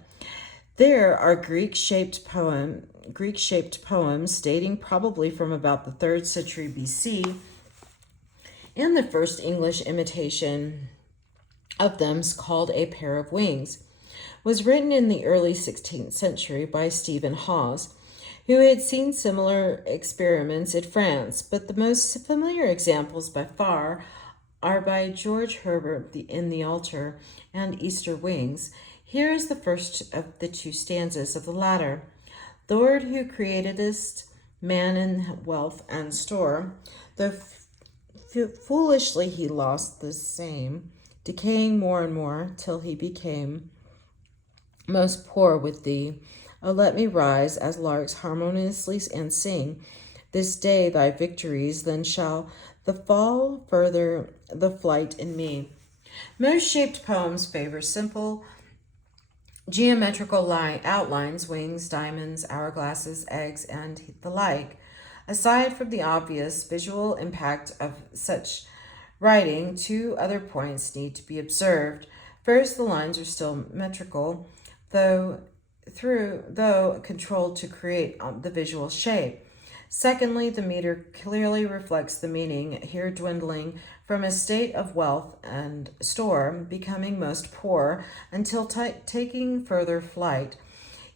There are Greek-shaped poems dating probably from about the 3rd century BC, and the first English imitation of them, called A Pair of Wings, was written in the early 16th century by Stephen Hawes, who had seen similar experiments in France, but the most familiar examples by far are by George Herbert in The Altar and Easter Wings. Here is the first of the two stanzas of the latter. Lord, who createdest man in wealth and store, though foolishly he lost the same, decaying more and more, till he became most poor with thee. Oh, let me rise as larks harmoniously and sing this day thy victories, then shall the fall further the flight in me. Most shaped poems favor simple geometrical outlines, wings, diamonds, hourglasses, eggs, and the like. Aside from the obvious visual impact of such writing, two other points need to be observed. First, the lines are still metrical, though controlled to create the visual shape. Secondly, the meter clearly reflects the meaning, here dwindling from a state of wealth and store, becoming most poor, until taking further flight.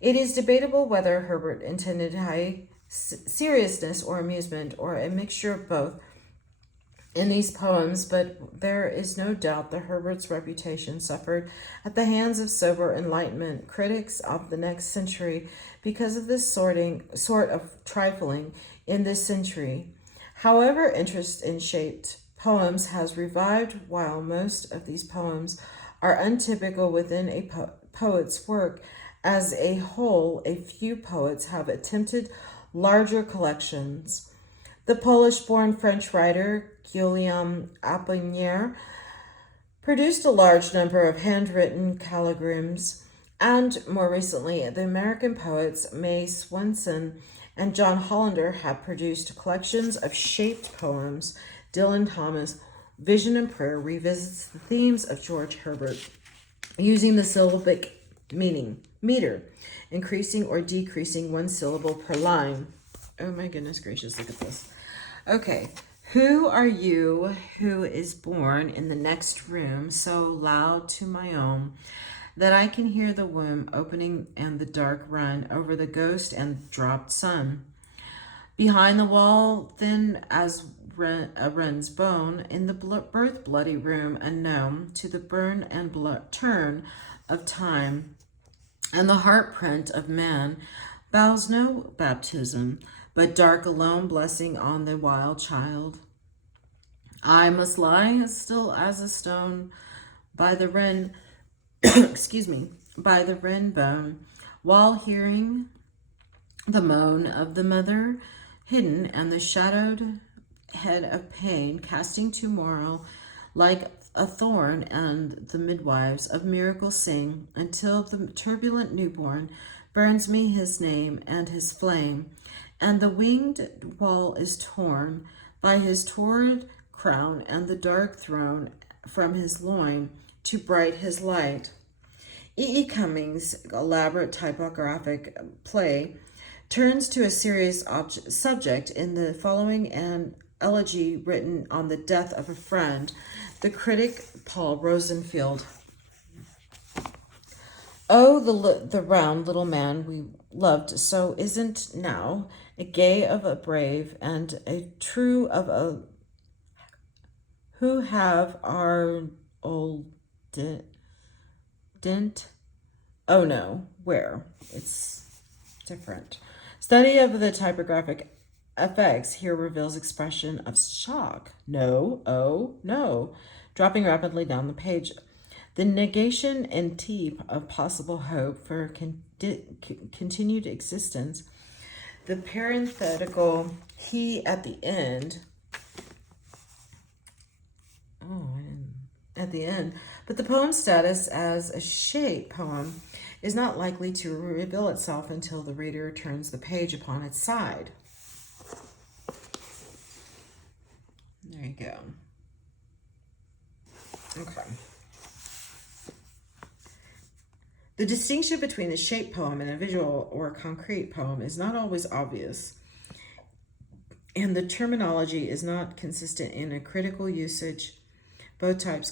It is debatable whether Herbert intended high seriousness or amusement, or a mixture of both. in these poems, but there is no doubt that Herbert's reputation suffered at the hands of sober Enlightenment critics of the next century because of this sort of trifling in this century. However, interest in shaped poems has revived while most of these poems are untypical within a poet's work. As a whole, a few poets have attempted larger collections. The Polish-born French writer Guillaume Apollinaire produced a large number of handwritten calligrams, and more recently, the American poets May Swenson and John Hollander have produced collections of shaped poems. Dylan Thomas, Vision and Prayer, revisits the themes of George Herbert using the syllabic meter, increasing or decreasing one syllable per line. Oh my goodness gracious, look at this. Okay, who are you who is born in the next room so loud to my own that I can hear the womb opening and the dark run over the ghost and dropped sun? Behind the wall, thin as a wren's bone, in the birth bloody room unknown to the burn and turn of time, and the heart print of man bows no baptism, but dark alone blessing on the wild child. I must lie as still as a stone by the wren, excuse me, by the wren bone, while hearing the moan of the mother hidden and the shadowed head of pain casting tomorrow like a thorn, and the midwives of miracle sing until the turbulent newborn burns me his name and his flame, and the winged wall is torn by his torrid crown, and the dark throne from his loin to bright his light. E. E. Cummings' elaborate typographic play turns to a serious subject in the following an elegy written on the death of a friend, the critic Paul Rosenfield. Oh, the round little man we loved so isn't now a gay of a brave and a true of a who have our old dent. Oh no, where? It's different. Study of the typographic effects here reveals expression of shock. No, oh, no. Dropping rapidly down the page. The negation and teep of possible hope for continued existence. The parenthetical he at the end. At the end. But the poem's status as a shape poem is not likely to reveal itself until the reader turns the page upon its side. There you go. Okay. The distinction between a shape poem and a visual or concrete poem is not always obvious, and the terminology is not consistent in a critical usage. Both types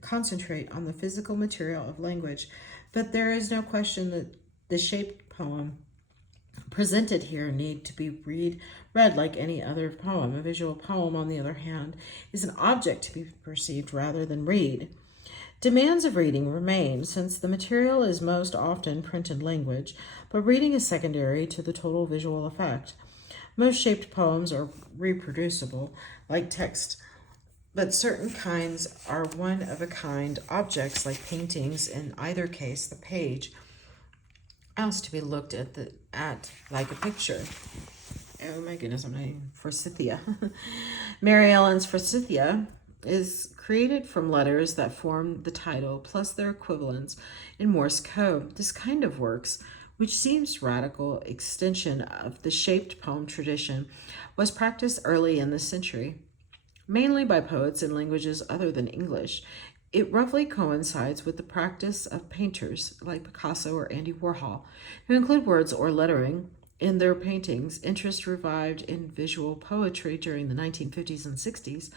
concentrate on the physical material of language, but there is no question that the shaped poem presented here need to be read like any other poem. A visual poem, on the other hand, is an object to be perceived rather than read. Demands of reading remain, since the material is most often printed language, but reading is secondary to the total visual effect. Most shaped poems are reproducible, like text, but certain kinds are one-of-a-kind objects, like paintings. In either case, the page has to be looked at like a picture. Oh my goodness, I'm not Forsythia. Mary Ellen's Forsythia is created from letters that form the title plus their equivalents in Morse code. This kind of works, which seems radical extension of the shaped poem tradition, was practiced early in the century, mainly by poets in languages other than English. It roughly coincides with the practice of painters like Picasso or Andy Warhol, who include words or lettering in their paintings. Interest revived in visual poetry during the 1950s and 60s.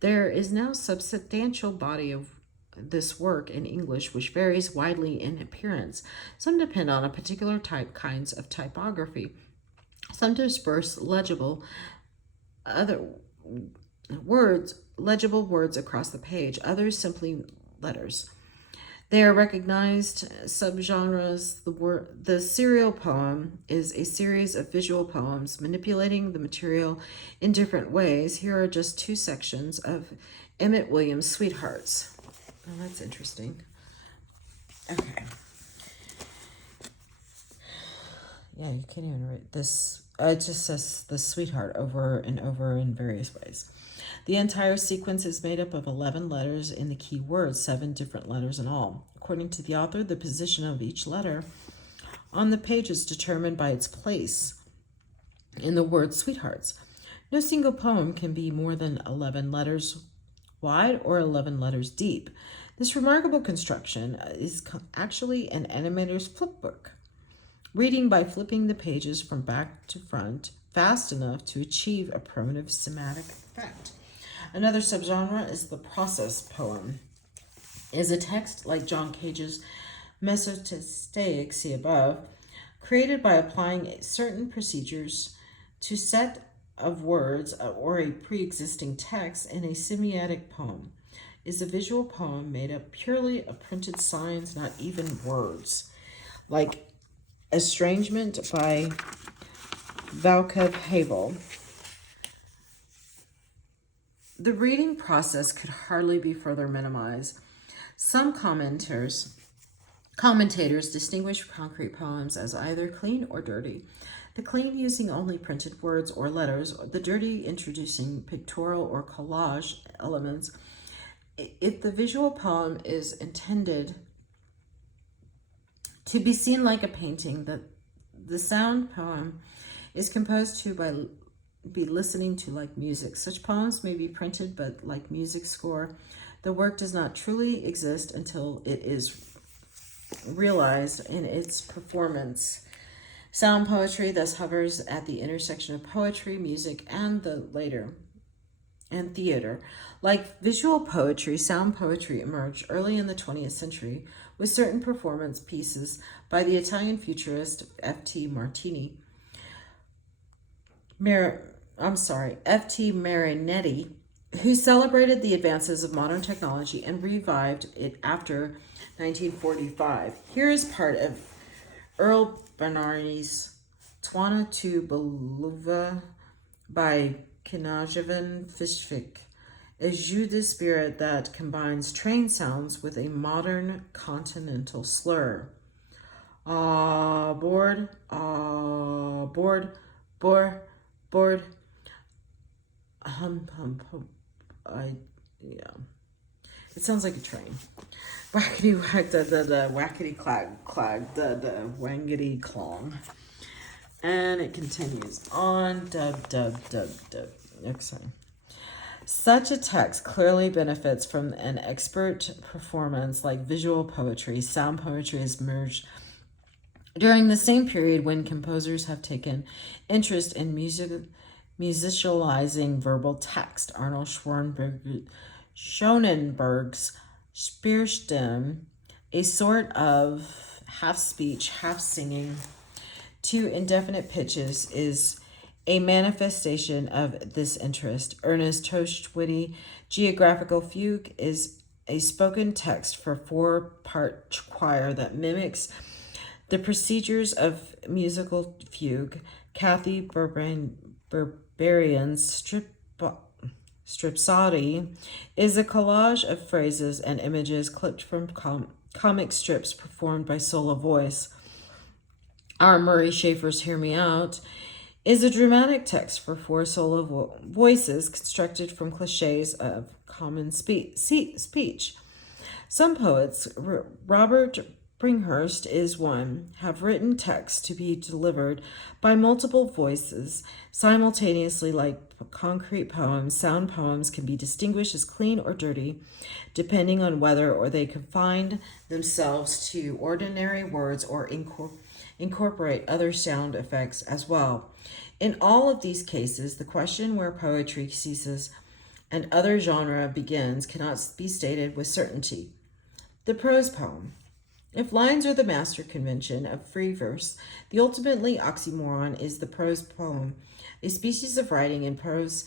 There is now a substantial body of this work in English, which varies widely in appearance. Some depend on a particular kinds of typography. Some disperse legible, words, legible words across the page, others simply letters. They are recognized subgenres. The serial poem is a series of visual poems manipulating the material in different ways. Here are just two sections of Emmett Williams' Sweethearts. Oh, that's interesting. Okay. Yeah, you can't even read this. It just says the sweetheart over and over in various ways. The entire sequence is made up of 11 letters in the key words, 7 different letters in all. According to the author, the position of each letter on the page is determined by its place in the word sweethearts. No single poem can be more than 11 letters wide or 11 letters deep. This remarkable construction is actually an animator's flipbook. Reading by flipping the pages from back to front fast enough to achieve a primitive somatic effect. Another subgenre is the process poem. Is a text like John Cage's Mesotestaic, see above, created by applying certain procedures to set of words or a pre-existing text in a semiotic poem. Is a visual poem made up purely of printed signs, not even words, like Estrangement by Václav Havel. The reading process could hardly be further minimized. Some commentators distinguish concrete poems as either clean or dirty. The clean using only printed words or letters, the dirty introducing pictorial or collage elements. If the visual poem is intended to be seen like a painting, the sound poem is composed to be listening to like music. Such poems may be printed, but like music score, the work does not truly exist until it is realized in its performance. Sound poetry thus hovers at the intersection of poetry, music, and theater. Like visual poetry, sound poetry emerged early in the 20th century with certain performance pieces by the Italian futurist F.T. Marinetti, who celebrated the advances of modern technology and revived it after 1945. Here is part of Earl Bernardi's Twana to Beluva by Knajavan Fishvik, a jeu de spirit that combines train sounds with a modern continental slur. Board, board, board, hum, hum, hum. Yeah. It sounds like a train. Wackety whack, the wackety clag, the wangety clong. And it continues on, dub. Okay. Such a text clearly benefits from an expert performance like visual poetry. Sound poetry has emerged during the same period when composers have taken interest in musicalizing verbal text. Arnold Schonenberg's Speerstem, a sort of half speech, half singing to indefinite pitches, is a manifestation of this interest. Ernest Toshwitty Geographical Fugue is a spoken text for 4-part choir that mimics the procedures of musical fugue. Kathy Berberian's Stripsody is a collage of phrases and images clipped from comic strips performed by solo voice. Our Murray Schafer's Hear Me Out is a dramatic text for 4 solo voices constructed from cliches of common speech. Some poets, Robert Bringhurst is one, have written texts to be delivered by multiple voices simultaneously. Like concrete poems, sound poems can be distinguished as clean or dirty, depending on whether or they confine themselves to ordinary words or incorporate other sound effects as well. In all of these cases, the question where poetry ceases and other genre begins cannot be stated with certainty. The prose poem. If lines are the master convention of free verse, the ultimately oxymoron is the prose poem, a species of writing in prose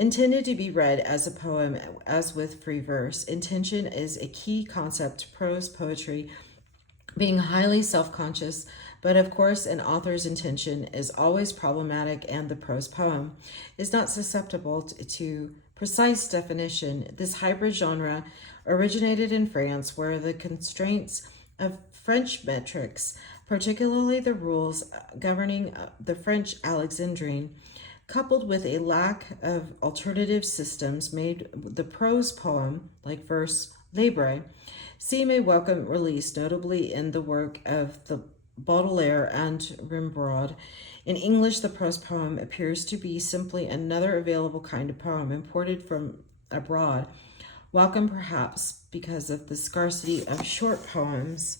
Intended to be read as a poem, as with free verse, intention is a key concept to prose poetry, being highly self-conscious, but of course an author's intention is always problematic, and the prose poem is not susceptible to precise definition. This hybrid genre originated in France, where the constraints of French metrics, particularly the rules governing the French Alexandrine, coupled with a lack of alternative systems, made the prose poem, like verse libre, seem a welcome release, notably in the work of the Baudelaire and Rimbaud. In English, the prose poem appears to be simply another available kind of poem imported from abroad, welcome perhaps because of the scarcity of short poems.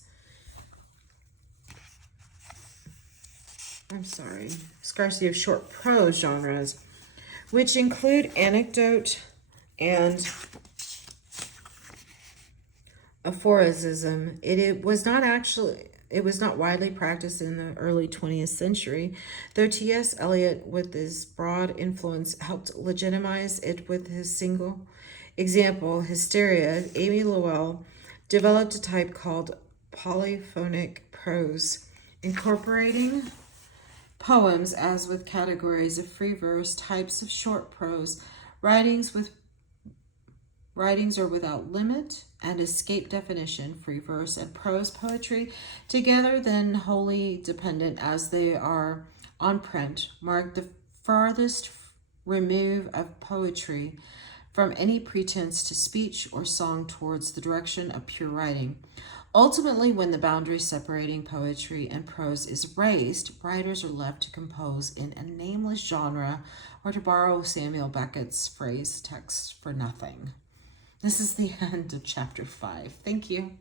Scarcity of short prose genres, which include anecdote and aphorism. It was not widely practiced in the early 20th century, though T.S. Eliot, with his broad influence, helped legitimize it with his single example, Hysteria. Amy Lowell developed a type called polyphonic prose, incorporating poems as with categories of free verse, types of short prose, writings are without limit and escape definition, free verse and prose poetry, together then wholly dependent as they are on print, mark the farthest remove of poetry from any pretense to speech or song towards the direction of pure writing. Ultimately, when the boundary separating poetry and prose is raised, writers are left to compose in a nameless genre, or to borrow Samuel Beckett's phrase, text for nothing. This is the end of chapter 5. Thank you.